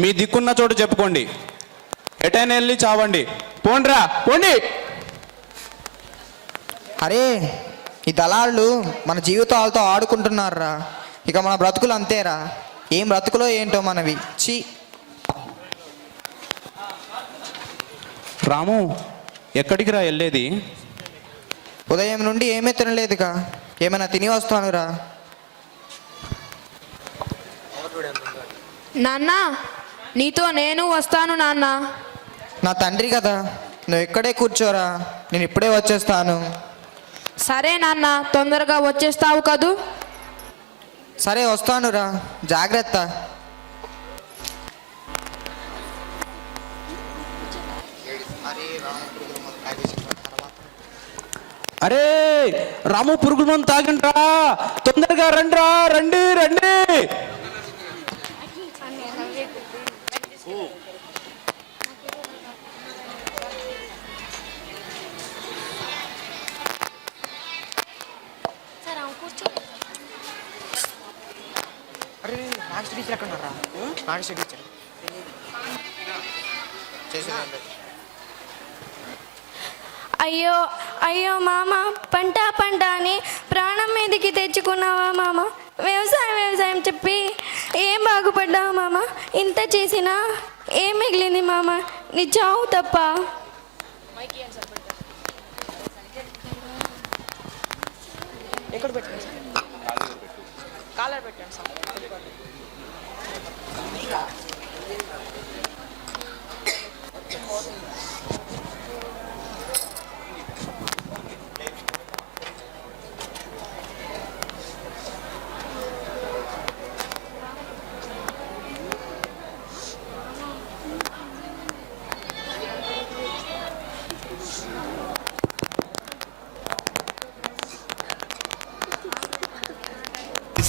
మీ దిక్కున్న చోటు చెప్పుకోండి. ఎటైనా వెళ్ళి చావండి. పోండ్రా పోండి. అరే ఈ దళాళ్ళు మన జీవితాలతో ఆడుకుంటున్నారా? ఇక మన బ్రతుకులు అంతేరా. ఏం బ్రతుకులో ఏంటో మనవి. చీ. రాము ఎక్కడికి రా వెళ్ళేది? ఉదయం నుండి ఏమీ తినలేదుగా. ఏమైనా తిని వస్తానురా. నాన్న నీతో నేను వస్తాను నాన్న. నా తండ్రి కదా, నువ్వు ఇక్కడే కూర్చోరా, నేను ఇప్పుడే వచ్చేస్తాను. సరే నాన్న, తొందరగా వచ్చేస్తావు కదూ. సరే వస్తానురా, జాగ్రత్త. అరే రాము పురుగుల మందు తాగండ్రా, తొందరగా రండ్రా, రండి రండి. అయ్యో అయ్యో మామ, పంట అని ప్రాణం మీదకి తెచ్చుకున్నావా మామ? వ్యవసాయం చెప్పి ఏం బాగుపడ్డావు మామ? ఇంత చేసినా ఏం మిగిలింది మామ? నీ చావు తప్ప.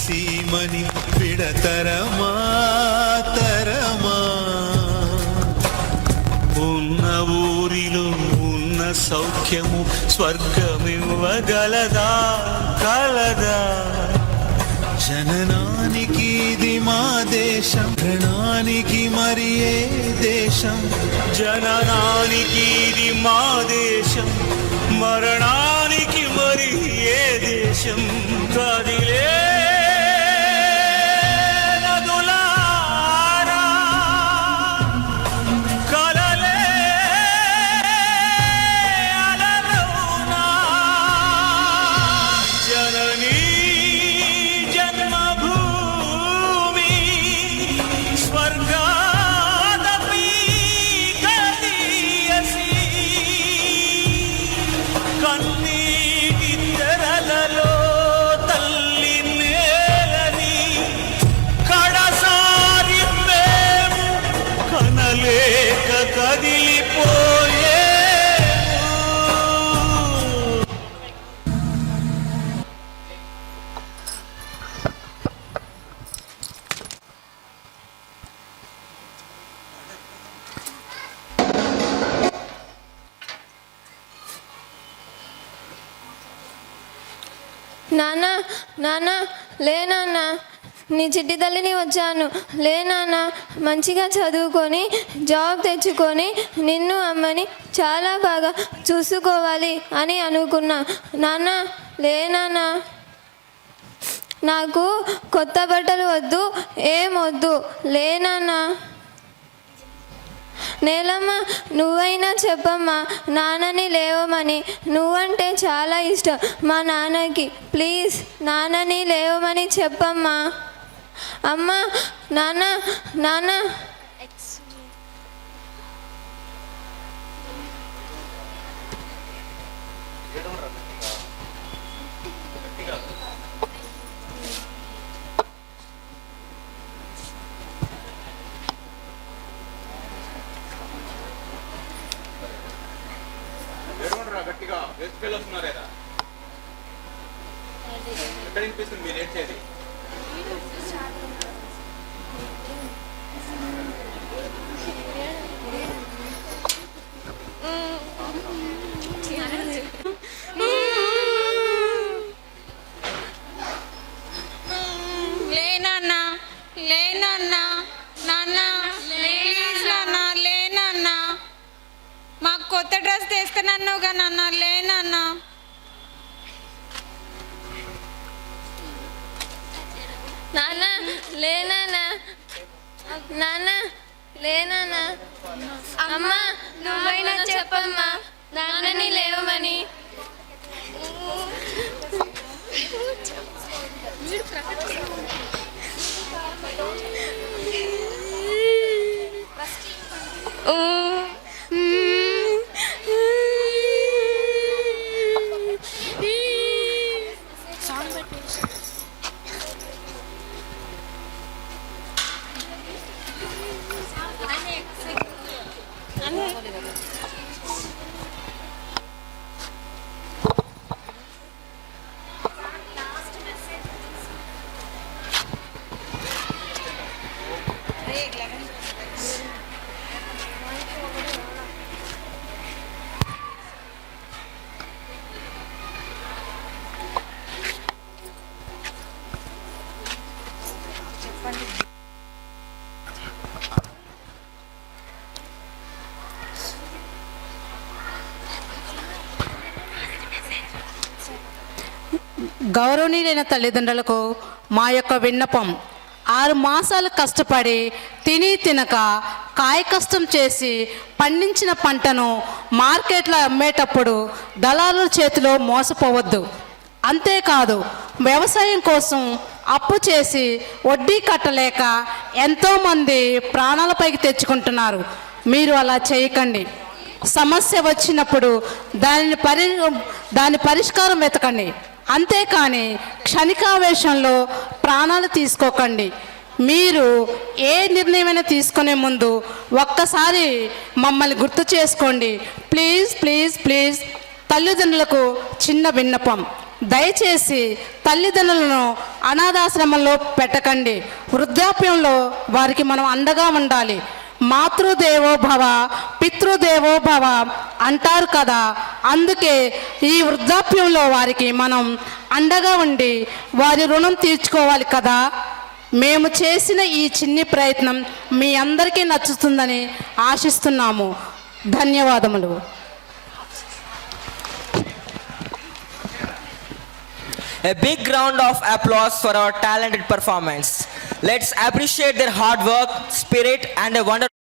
సీమని విడతరమా తరమా, ఉన్న ఊరిలో ఉన్న సౌఖ్యము స్వర్గమివ్వగలదా కలదా? జననానికి ఇది మా దేశం, రణానికి మరి ఏ దేశం? జననానికి ఇది మా దేశం, మరణానికి మరి ఏ దేశం? కదిలే నాన్న నాన్న లే నాన్న, నీ చిట్టి తల్లిని వచ్చాను. లే నాన్న, మంచిగా చదువుకొని జాబ్ తెచ్చుకొని నిన్ను అమ్మని చాలా బాగా చూసుకోవాలి అని అనుకున్నా. నాన్న లే నాన్న. నాకు కొత్త బట్టలు వద్దు, ఏం వద్దు. లే నాన్న. నేలమ్మ, నువ్వైనా చెప్పమ్మా నాన్నని లేవమని. నువ్వంటే చాలా ఇష్టం మా నాన్నకి. ప్లీజ్ నాన్నని లేవమని చెప్పమ్మా. అమ్మా, నాన్న నాన్న. గట్టిగా వస్తున్నారేదా? ఎక్కడ వినిపిస్తుంది మీరు ఏడ్చేది? డ్రెస్ తీస్తానన్నావుగా నాన్న లేనన్నా నాన్న లేనా నాన్న లేనా అమ్మా నువ్వైనా చెప్పమ్మా నాన్నని లేవమని గౌరవనీయులైన తల్లిదండ్రులకు మా యొక్క విన్నపం 6 మాసాలు కష్టపడి తినక కాయకష్టం చేసి పండించిన పంటను మార్కెట్లో అమ్మేటప్పుడు దళారుల చేతిలో మోసపోవద్దు. అంతేకాదు వ్యవసాయం కోసం అప్పు చేసి వడ్డీ కట్టలేక ఎంతోమంది ప్రాణాలపైకి తెచ్చుకుంటున్నారు. మీరు అలా చేయకండి. సమస్య వచ్చినప్పుడు దాని పరిష్కారం వెతకండి. అంతేకాని క్షణికావేశంలో ప్రాణాలు తీసుకోకండి. మీరు ఏ నిర్ణయమైనా తీసుకునే ముందు ఒక్కసారి మమ్మల్ని గుర్తు చేసుకోండి. Please please please. తల్లిదండ్రులకు చిన్న విన్నపం, దయచేసి తల్లిదండ్రులను అనాథాశ్రమంలో పెట్టకండి. వృద్ధాప్యంలో వారికి మనం అండగా ఉండాలి. మాతృదేవో భవ పితృదేవో భవ అంటారు కదా, అందుకే ఈ వృద్ధాప్యంలో వారికి మనం అండగా ఉండి వారి రుణం తీర్చుకోవాలి కదా. మేము చేసిన ఈ చిన్ని ప్రయత్నం మీ అందరికీ నచ్చుతుందని ఆశిస్తున్నాము. ధన్యవాదములు. A big round of applause for our talented performance. Let's appreciate their hard work, spirit and a wonderful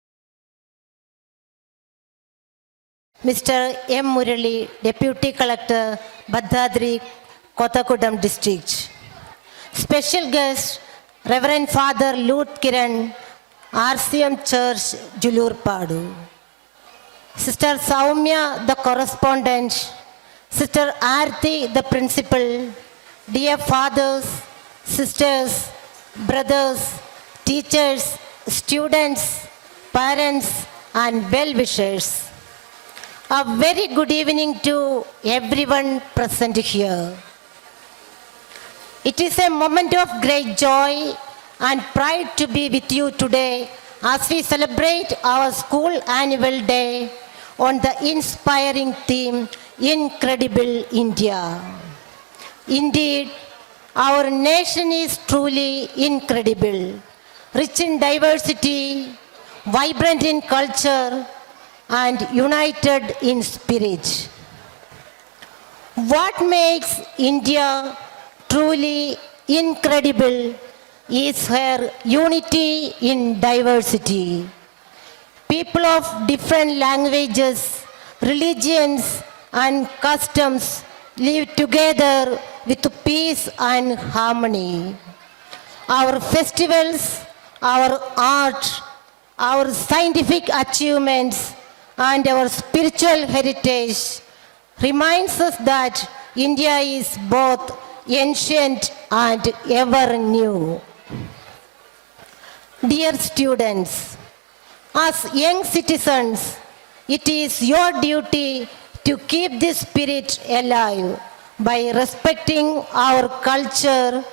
Mr. M. Murali, Deputy Collector, Bhadradri, Kothagudem District. Special guest, Reverend Father Lut Kiran, RCM Church, Julurpadu. Sister Saumya, the correspondent. Sister Aarti, the principal. Dear fathers, sisters, brothers, teachers, students, parents, and well-wishers. A very good evening to everyone present here. It is a moment of great joy and pride to be with you today as we celebrate our school annual day on the inspiring theme, Incredible India. Indeed, our nation is truly incredible, rich in diversity, vibrant in culture, and united in spirit. What makes India truly incredible is her unity in diversity. People of different languages, religions, and customs live together with peace and harmony. Our festivals, our art, our scientific achievements, and our spiritual heritage reminds us that India is both ancient and ever new. Dear students, as young citizens, it is your duty to keep this spirit alive by respecting our culture,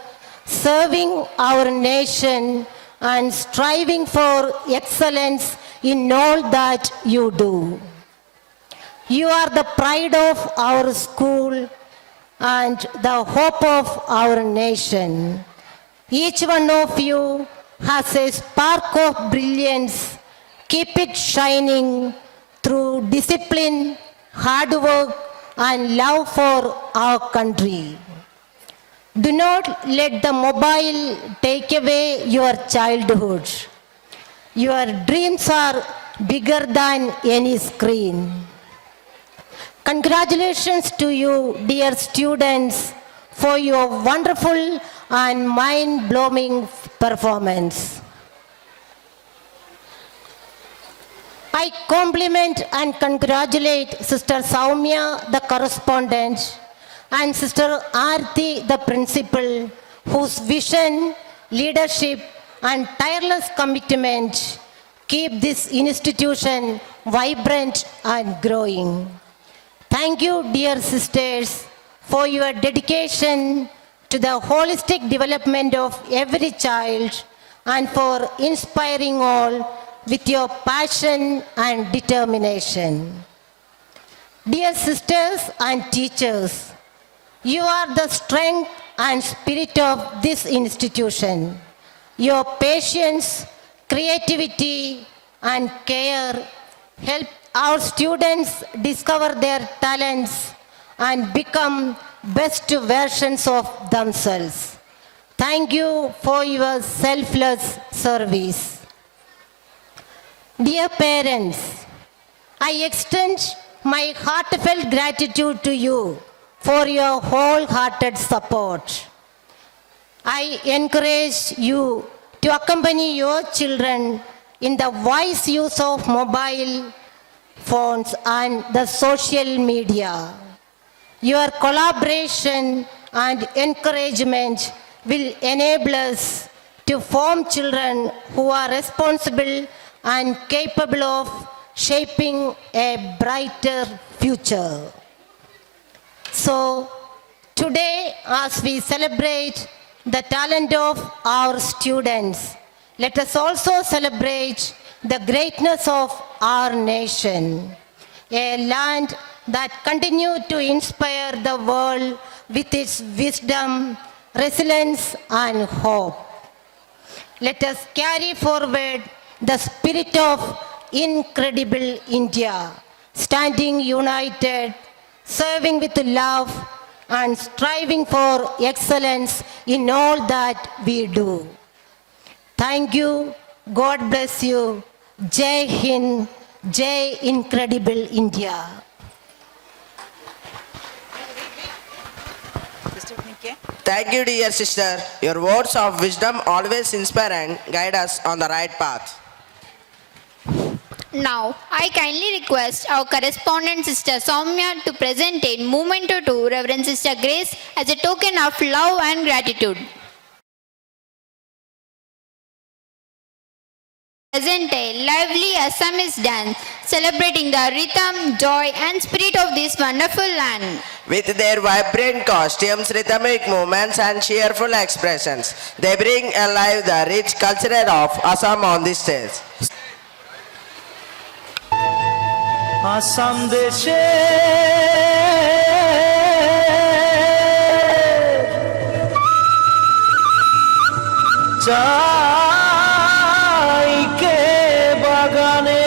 serving our nation, and striving for excellence in all that you do. You are the pride of our school and the hope of our nation. Each one of you has a spark of brilliance. Keep it shining through discipline, hard work, and love for our country. Do not let the mobile take away your childhood. Your dreams are bigger than any screen. Congratulations to you, dear students, for your wonderful and mind-blowing performance. I compliment and congratulate Sister Saumya, the correspondent, and Sister Aarti, the principal, whose vision, leadership, and tireless commitment keep this institution vibrant and growing. Thank you, dear sisters, for your dedication to the holistic development of every child and for inspiring all with your passion and determination. Dear sisters and teachers, you are the strength and spirit of this institution. Your patience, creativity, and care help our students discover their talents and become best versions of themselves. Thank you for your selfless service. Dear parents, I extend my heartfelt gratitude to you for your wholehearted support. I encourage you to accompany your children in the wise use of mobile phones and the social media. Your collaboration and encouragement will enable us to form children who are responsible and capable of shaping a brighter future. So, today, as we celebrate the talent of our students, let us also celebrate the greatness of our nation, a land that continues to inspire the world with its wisdom, resilience, and hope. Let us carry forward the spirit of incredible India, standing united, serving with love, and striving for excellence in all that we do. Thank you. God bless you. Jai Hind, Jai Incredible India. Thank you, dear sister. Your words of wisdom always inspire and guide us on the right path. Now, I kindly request our correspondent Sister Soumya to present a memento to Reverend Sister Grace as a token of love and gratitude. Present a lively Assamese dance celebrating the rhythm, joy and spirit of this wonderful land. With their vibrant costumes, rhythmic movements and cheerful expressions, they bring alive the rich culture of Assam on this stage. Assam দেশে চাইকে বাগানে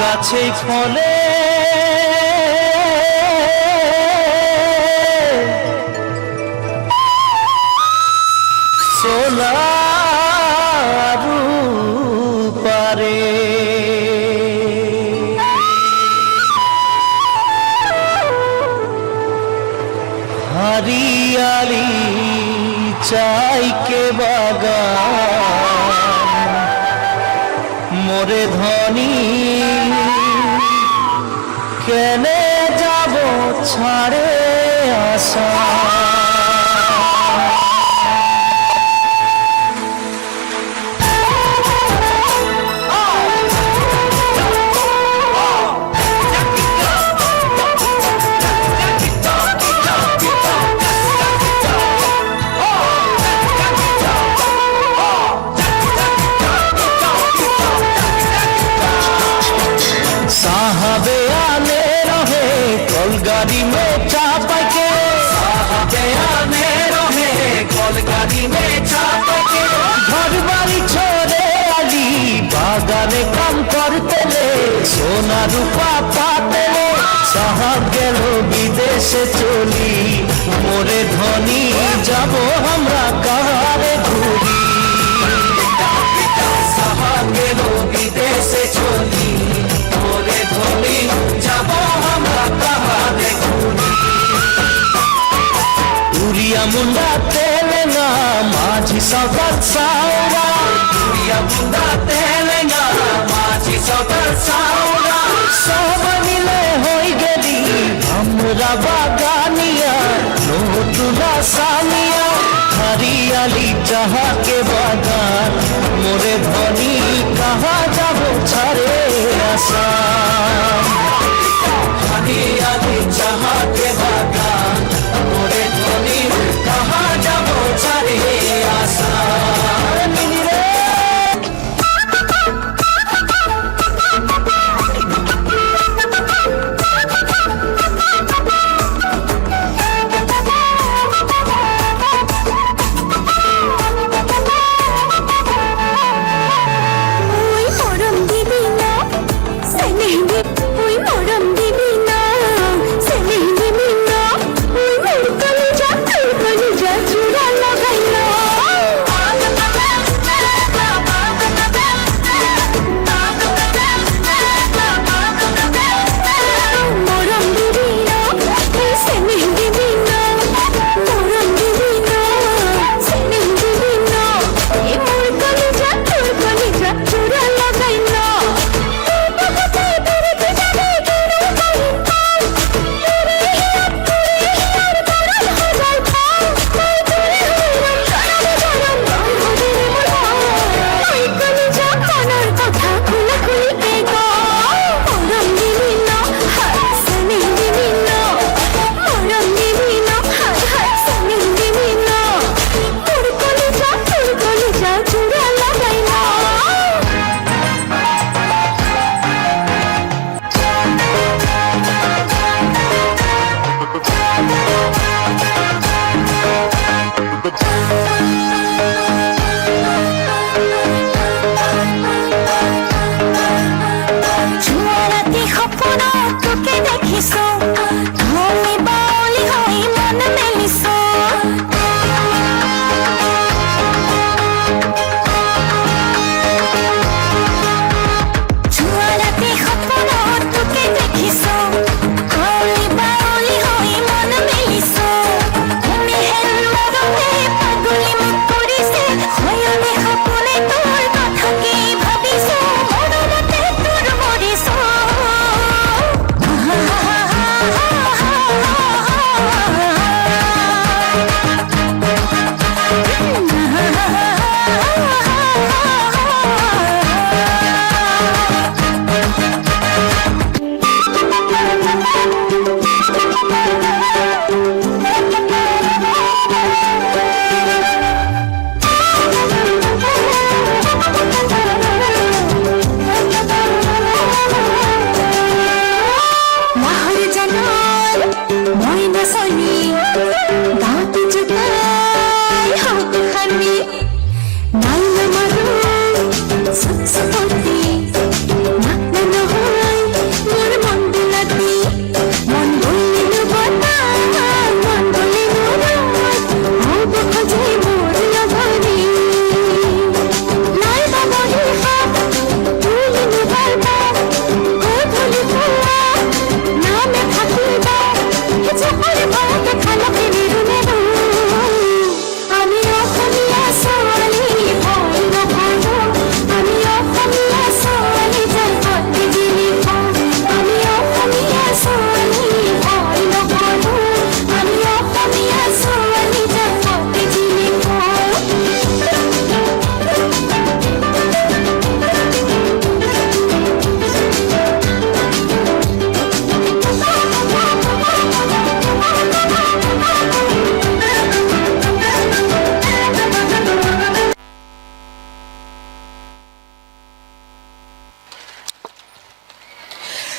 গাছে ফলে সোলা हरियाली चाय के बागान मोरे धनी केने जाबो छाड़े आशा साहबे आने रहे कलगाड़ी में चाप के मुंडा तेलेंगा माझी सौगत सावरा दुनिया मुंडा तेलेंगा माझी सौगत सावरा सब मिले होई गेली हमरा बागानिया नोटुला सामिया हरियाली जहाँ के बागान मोरे धनी कहाँ जाबो छारे आसा हरियाली जहाँ के बागान मोरे धनी कहाँ जाबो छारे आसा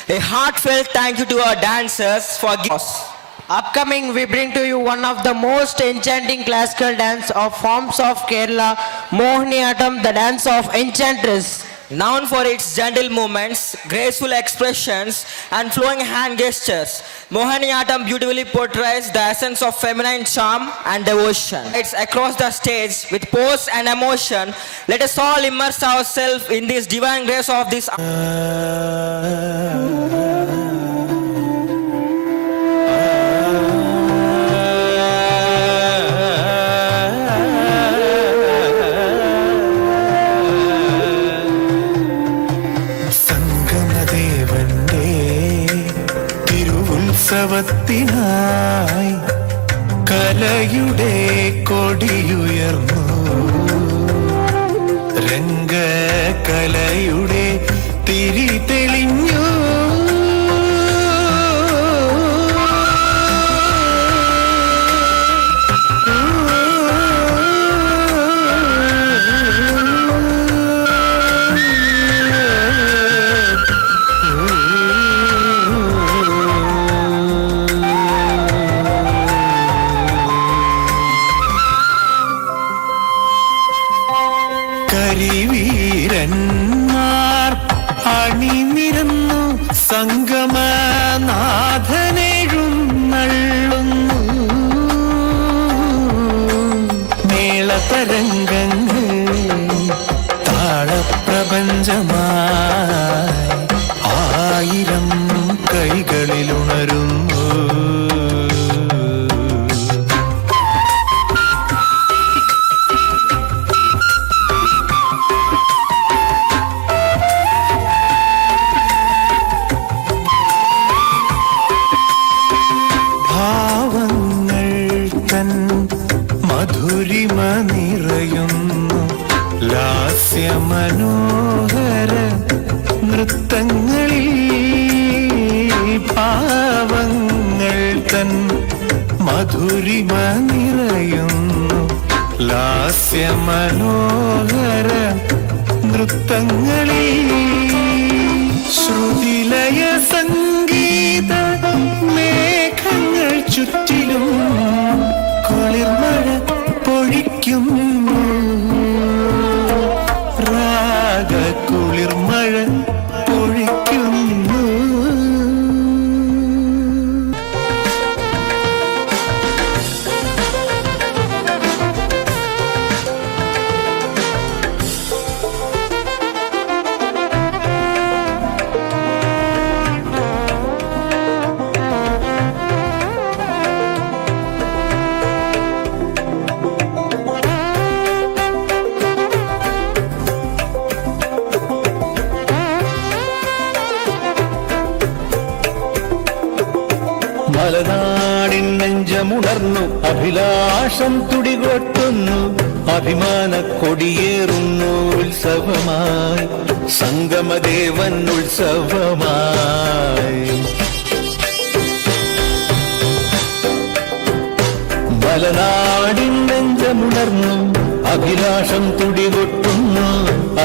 A heartfelt thank you to our dancers for giving us. Upcoming, we bring to you one of the most enchanting classical dance of forms of Kerala, Mohiniyattam, the dance of enchantress. Known for its gentle movements, graceful expressions, and flowing hand gestures, Mohiniyattam beautifully portrays the essence of feminine charm and devotion. It's across the stage with pose and emotion. Let us all immerse ourselves in this divine grace of this. ഉത്സവത്തിനായി കലയുടെ കൊടിയുയർന്നു രംഗകലയുടെ തിരി തെളിഞ്ഞു കരിവീരന്മാർ അണിനിരന്നു സംഗമനാഥനെഴുന്നള്ളുന്നു മേളതരംഗങ്ങൾ താളപ്രപഞ്ചമായി ആയിരം കൈകളിലുണരുന്നു ഭാവങ്ങൾ തൻ മധുരിമ നിറയുന്നു ലാസ്യമനോഹര നൃത്തങ്ങളിൽ ഭാവങ്ങൾ തൻ മധുരിമ നിറയുന്നു ലാസ്യമനോഹര നൃത്തങ്ങളിൽ ശ്രുതിലയ സംഗീത മേഘങ്ങൾ ചുറ്റിലും കുളിർമഴ പൊഴിക്കുന്നു രാഗ കുളിർമഴ പൊഴിക്കുന്നു മലനാടിൻ നെഞ്ചമുണർന്നു അഭിലാഷം തുടികൊട്ടുന്നു അഭിമാന കൊടിയേറുന്നു ഉത്സവമായി സംഗമദേവൻ ഉത്സവമായി മലനാടിൻ നെഞ്ചമുണർന്നു അഭിലാഷം തുടികൊട്ടുന്നു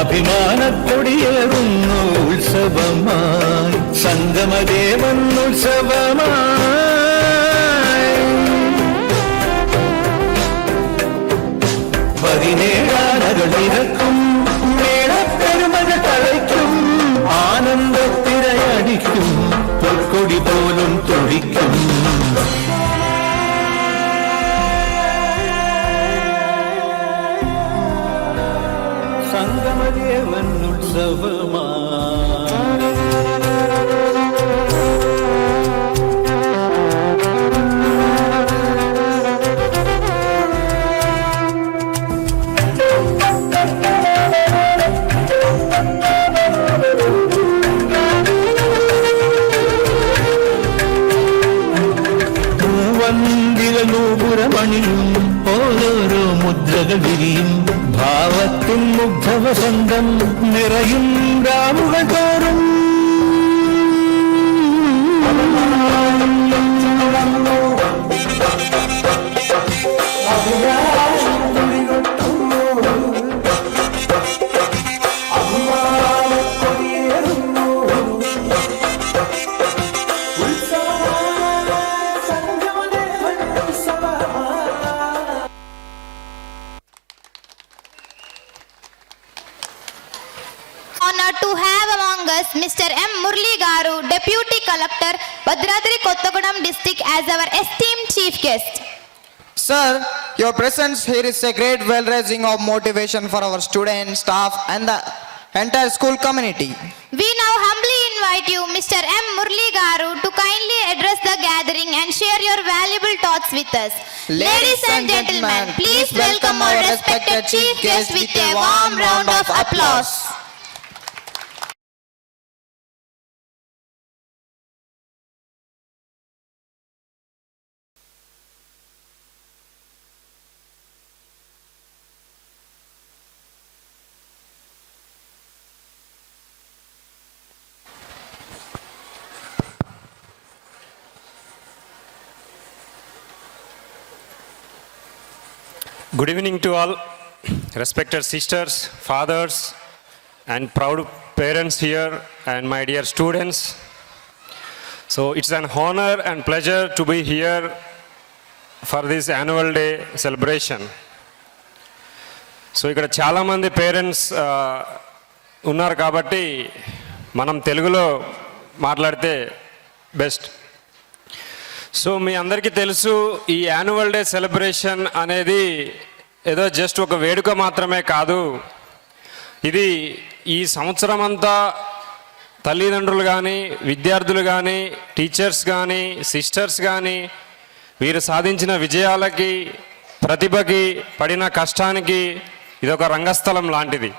അഭിമാന കൊടിയേറുന്നു ഉത്സവമായി സംഗമദേവൻ ഉത്സവമായി പതിനേഴാനകളിരക്കും മേളപ്പെരുമഴ തളയ്ക്കും ആനന്ദത്തിരയടിക്കും പൊൽക്കൊടി പോലും തുടിക്കും സംഗമദേവൻ ഉത്സവമായി വന്ദികൾ നൂപുരമണിയും ഓരോരോ മുദ്രകൾ വിരിയും ഭാവത്തിൻ മുഗ്ധവസന്തം നിറയും രാവുകൾ തോറും Honored to have among us Mr. M. Murli Garu, Deputy Collector, Bhadradri Kottagudem District, as our esteemed chief guest. Sir, your presence here is a great well-raising of motivation for our students, staff and the entire school community. We now humbly invite you, Mr. M. Murli Garu, to kindly address the gathering and share your valuable thoughts with us. Ladies and gentlemen, please welcome our respected chief guest with a warm round of applause. Good evening to all, respected sisters, fathers, and proud parents here, and my dear students. So it's an honor and pleasure to be here for this annual day celebration. So ఇక్కడ చాలామంది పేరెంట్స్ ఉన్నారు కాబట్టి మనం తెలుగులో మాట్లాడితే best. So మీ అందరికీ తెలుసు, ఈ యాన్యువల్ డే సెలబ్రేషన్ అనేది ఏదో జస్ట్ ఒక వేడుక మాత్రమే కాదు. ఇది ఈ సంవత్సరం అంతా తల్లిదండ్రులు కానీ, విద్యార్థులు కానీ, టీచర్స్ కానీ, సిస్టర్స్ కానీ వీరు సాధించిన విజయాలకి, ప్రతిభకి, పడిన కష్టానికి ఇదొక రంగస్థలం లాంటిది.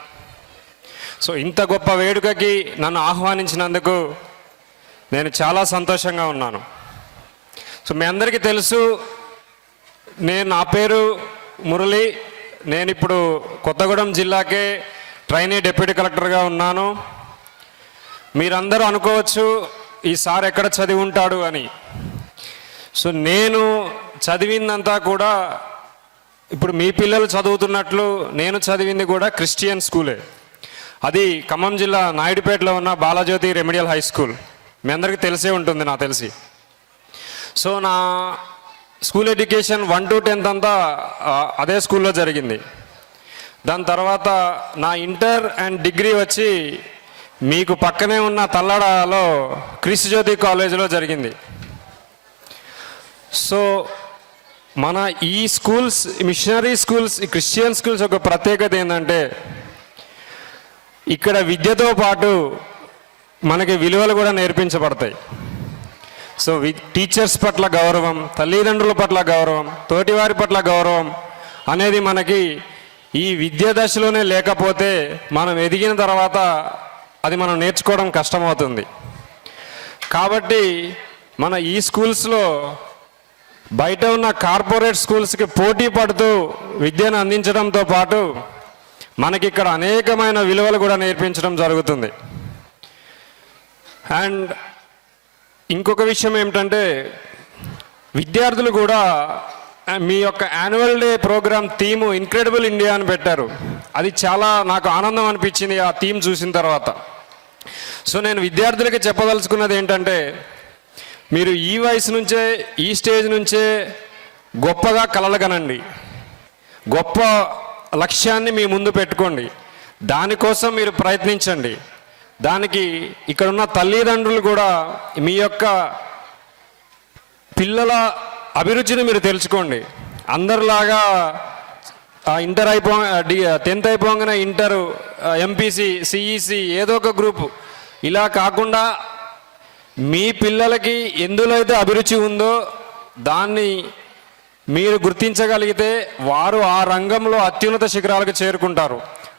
సో ఇంత గొప్ప వేడుకకి నన్ను ఆహ్వానించినందుకు నేను చాలా సంతోషంగా ఉన్నాను. సో మీ అందరికీ తెలుసు, నా పేరు మురళి. నేను ఇప్పుడు కొత్తగూడెం జిల్లాకే ట్రైనీ డిప్యూటీ కలెక్టర్గా ఉన్నాను. మీరందరూ అనుకోవచ్చు ఈ సార్ ఎక్కడ చదివి ఉంటాడు అని. సో నేను చదివిందంతా కూడా ఇప్పుడు మీ పిల్లలు చదువుతున్నట్లు నేను చదివింది కూడా క్రిస్టియన్ స్కూలే. అది ఖమ్మం జిల్లా నాయుడుపేటలో ఉన్న బాలజ్యోతి రెమెడియల్ హై స్కూల్. మీ అందరికీ తెలిసే ఉంటుంది నాకు తెలిసి. సో నా స్కూల్ ఎడ్యుకేషన్ 1 to 10th అంతా అదే స్కూల్లో జరిగింది. దాని తర్వాత నా ఇంటర్ అండ్ డిగ్రీ వచ్చి మీకు పక్కనే ఉన్న తల్లడలో క్రిస్ట్ జ్యోతి కాలేజీలో జరిగింది. సో మన ఈ స్కూల్స్, మిషనరీ స్కూల్స్, ఈ క్రిస్టియన్ స్కూల్స్ ఒక ప్రత్యేకత ఏంటంటే ఇక్కడ విద్యతో పాటు మనకి విలువలు కూడా నేర్పించబడతాయి. సో టీచర్స్ పట్ల గౌరవం, తల్లిదండ్రుల పట్ల గౌరవం, తోటివారి పట్ల గౌరవం అనేది మనకి ఈ విద్యా దశలోనే లేకపోతే మనం ఎదిగిన తర్వాత అది మనం నేర్చుకోవడం కష్టమవుతుంది. కాబట్టి మన ఈ స్కూల్స్లో బయట ఉన్న కార్పొరేట్ స్కూల్స్కి పోటీ పడుతూ విద్యను అందించడంతో పాటు మనకి ఇక్కడ అనేకమైన విలువలు కూడా నేర్పించడం జరుగుతుంది. అండ్ ఇంకొక విషయం ఏమిటంటే విద్యార్థులు కూడా మీ యొక్క annual day programme theme incredible India అని పెట్టారు. అది చాలా నాకు ఆనందం అనిపించింది ఆ థీమ్ చూసిన తర్వాత. సో నేను విద్యార్థులకి చెప్పదలుచుకున్నది ఏంటంటే, మీరు ఈ వయసు నుంచే, ఈ స్టేజ్ నుంచే గొప్పగా కలలుగనండి. గొప్ప లక్ష్యాన్ని మీ ముందు పెట్టుకోండి. దానికోసం మీరు ప్రయత్నించండి. దానికి ఇక్కడున్న తల్లిదండ్రులు కూడా మీ యొక్క పిల్లల అభిరుచిని మీరు తెలుసుకోండి. అందరిలాగా ఇంటర్ 10th అయిపోగానే ఇంటర్, ఎంపీసీ, సిఈసి ఏదో ఒక గ్రూపు ఇలా కాకుండా మీ పిల్లలకి ఎందులో అయితే అభిరుచి ఉందో దాన్ని మీరు గుర్తించగలిగితే వారు ఆ రంగంలో అత్యున్నత శిఖరాలకు చేరుకుంటారు.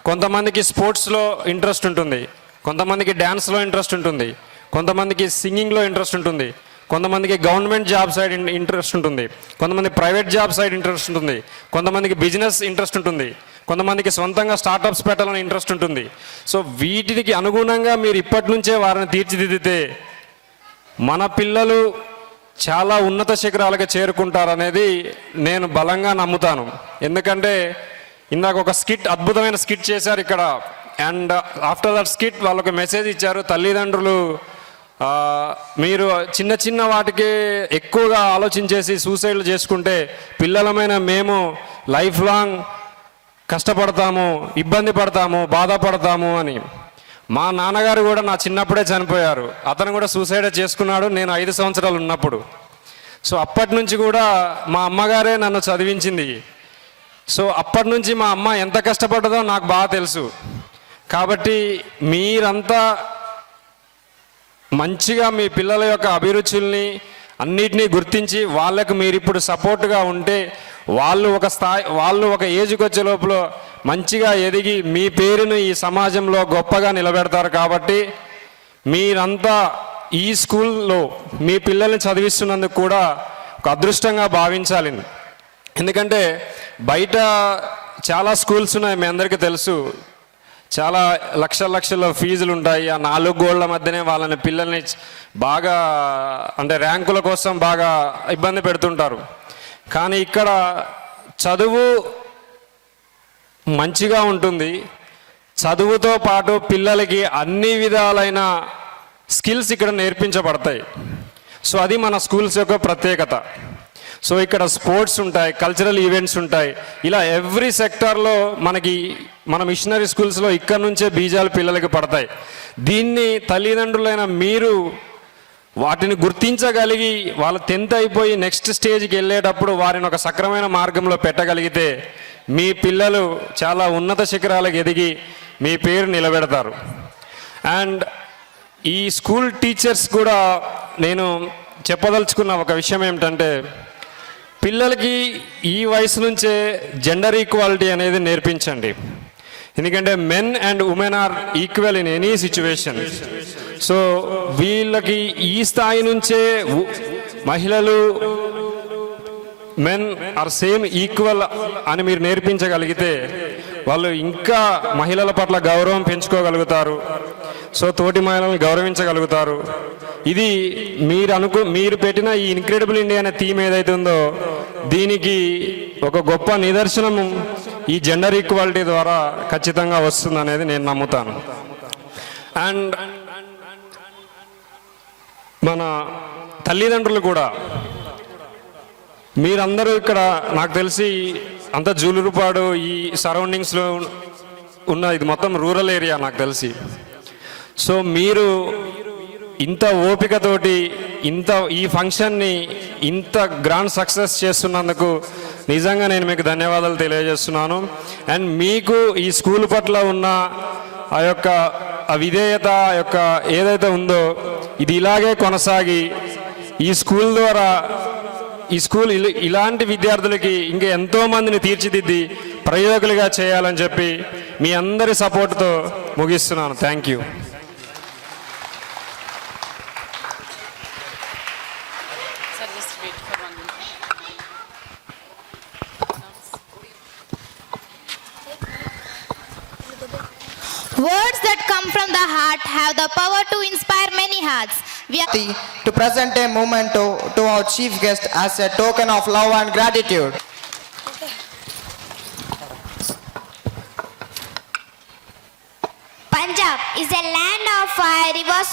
కొంతమందికి స్పోర్ట్స్లో ఇంట్రెస్ట్ ఉంటుంది, కొంతమందికి డ్యాన్స్లో ఇంట్రెస్ట్ ఉంటుంది, కొంతమందికి సింగింగ్లో ఇంట్రెస్ట్ ఉంటుంది, కొంతమందికి గవర్నమెంట్ జాబ్ సైడ్ ఇంట్రెస్ట్ ఉంటుంది, కొంతమంది ప్రైవేట్ జాబ్ సైడ్ ఇంట్రెస్ట్ ఉంటుంది, కొంతమందికి బిజినెస్ ఇంట్రెస్ట్ ఉంటుంది, కొంతమందికి సొంతంగా స్టార్టప్స్ పెట్టాలని ఇంట్రెస్ట్ ఉంటుంది. సో వీటికి అనుగుణంగా మీరు ఇప్పటి నుంచే వారిని తీర్చిదిద్దితే మన పిల్లలు చాలా ఉన్నత శిఖరాలకు చేరుకుంటారనేది నేను బలంగా నమ్ముతాను. ఎందుకంటే ఇందాక ఒక స్కిట్, అద్భుతమైన స్కిట్ చేశారు ఇక్కడ. అండ్ ఆఫ్టర్ దట్ స్కిట్ వాళ్ళొక మెసేజ్ ఇచ్చారు, తల్లిదండ్రులు మీరు చిన్న చిన్న వాటికి ఎక్కువగా ఆలోచించేసి సూసైడ్లు చేసుకుంటే పిల్లలమైన మేము లైఫ్ లాంగ్ కష్టపడతాము, ఇబ్బంది పడతాము, బాధపడతాము అని. మా నాన్నగారు కూడా నా చిన్నప్పుడే చనిపోయారు. అతను కూడా సూసైడ్ చేసుకున్నాడు నేను 5 సంవత్సరాలు ఉన్నప్పుడు. సో అప్పటి నుంచి కూడా మా అమ్మగారే నన్ను చదివించింది. సో అప్పటి నుంచి మా అమ్మ ఎంత కష్టపడ్డదో నాకు బాగా తెలుసు. కాబట్టి మీరంతా మంచిగా మీ పిల్లల యొక్క అభిరుచుల్ని అన్నిటినీ గుర్తించి వాళ్ళకు మీరు ఇప్పుడు సపోర్ట్గా ఉంటే వాళ్ళు ఒక ఏజ్కి వచ్చే లోపల మంచిగా ఎదిగి మీ పేరును ఈ సమాజంలో గొప్పగా నిలబెడతారు. కాబట్టి మీరంతా ఈ స్కూల్లో మీ పిల్లల్ని చదివిస్తున్నందుకు కూడా ఒక అదృష్టంగా భావించాలి. ఎందుకంటే బయట చాలా స్కూల్స్ ఉన్నాయి, మీ అందరికీ తెలుసు. చాలా లక్షల ఫీజులు ఉంటాయి. ఆ 4 గోళ్ల మధ్యనే వాళ్ళని పిల్లల్ని బాగా అంటే ర్యాంకుల కోసం బాగా ఇబ్బంది పెడుతుంటారు. కానీ ఇక్కడ చదువు మంచిగా ఉంటుంది. చదువుతో పాటు పిల్లలకి అన్ని విధాలైన స్కిల్స్ ఇక్కడ నేర్పించబడతాయి. సో అది మన స్కూల్స్ యొక్క ప్రత్యేకత. సో ఇక్కడ స్పోర్ట్స్ ఉంటాయి, కల్చరల్ ఈవెంట్స్ ఉంటాయి. ఇలా ఎవ్రీ సెక్టార్లో మన మిషనరీ స్కూల్స్లో ఇక్కడ నుంచే బీజాలు పిల్లలకి పడతాయి. దీన్ని తల్లిదండ్రులైన మీరు వాటిని గుర్తించగలిగి వాళ్ళ 10th అయిపోయి నెక్స్ట్ స్టేజ్కి వెళ్ళేటప్పుడు వారిని ఒక సక్రమైన మార్గంలో పెట్టగలిగితే మీ పిల్లలు చాలా ఉన్నత శిఖరాలకు ఎదిగి మీ పేరు నిలబెడతారు. అండ్ ఈ స్కూల్ టీచర్స్ కూడా నేను చెప్పదలుచుకున్న ఒక విషయం ఏమిటంటే, పిల్లలకి ఈ వయసు నుంచే జెండర్ ఈక్వాలిటీ అనేది నేర్పించండి. ఎందుకంటే men and women are equal in any situation. So వీళ్ళకి ఈ స్థాయి నుంచే మహిళలు మెన్ ఆర్ సేమ్ ఈక్వల్ అని మీరు నేర్పించగలిగితే వాళ్ళు ఇంకా మహిళల పట్ల గౌరవం పెంచుకోగలుగుతారు. సో తోటి మహిళలను గౌరవించగలుగుతారు. ఇది మీరు పెట్టిన ఈ ఇన్క్రెడిబుల్ ఇండియా అనే థీమ్ ఏదైతే ఉందో దీనికి ఒక గొప్ప నిదర్శనం ఈ జెండర్ ఈక్వాలిటీ ద్వారా ఖచ్చితంగా వస్తుంది అనేది నేను నమ్ముతాను. అండ్ మన తల్లిదండ్రులు కూడా, మీరందరూ ఇక్కడ నాకు తెలిసి అంత జూలూరుపాడు ఈ సరౌండింగ్స్లో ఉన్న ఇది మొత్తం రూరల్ ఏరియా నాకు తెలిసి. సో మీరు ఇంత ఓపికతోటి ఈ ఫంక్షన్ని ఇంత గ్రాండ్ సక్సెస్ చేస్తున్నందుకు నిజంగా నేను మీకు ధన్యవాదాలు తెలియజేస్తున్నాను. అండ్ మీకు ఈ స్కూల్ పట్ల ఉన్న ఆ యొక్క విధేయత ఆ యొక్క ఏదైతే ఉందో ఇది ఇలాగే కొనసాగి ఈ స్కూల్ ద్వారా ఈ స్కూల్ ఇలాంటి విద్యార్థులకి ఇంకా ఎంతో మందిని తీర్చిదిద్ది ప్రయోజకులుగా చేయాలని చెప్పి మీ అందరి సపోర్ట్తో ముగిస్తున్నాను. Thank you. Words that come from the heart have the power to inspire many hearts. We are To present a memento to our chief guest as a token of love and gratitude. Punjab is a land of fire, rivers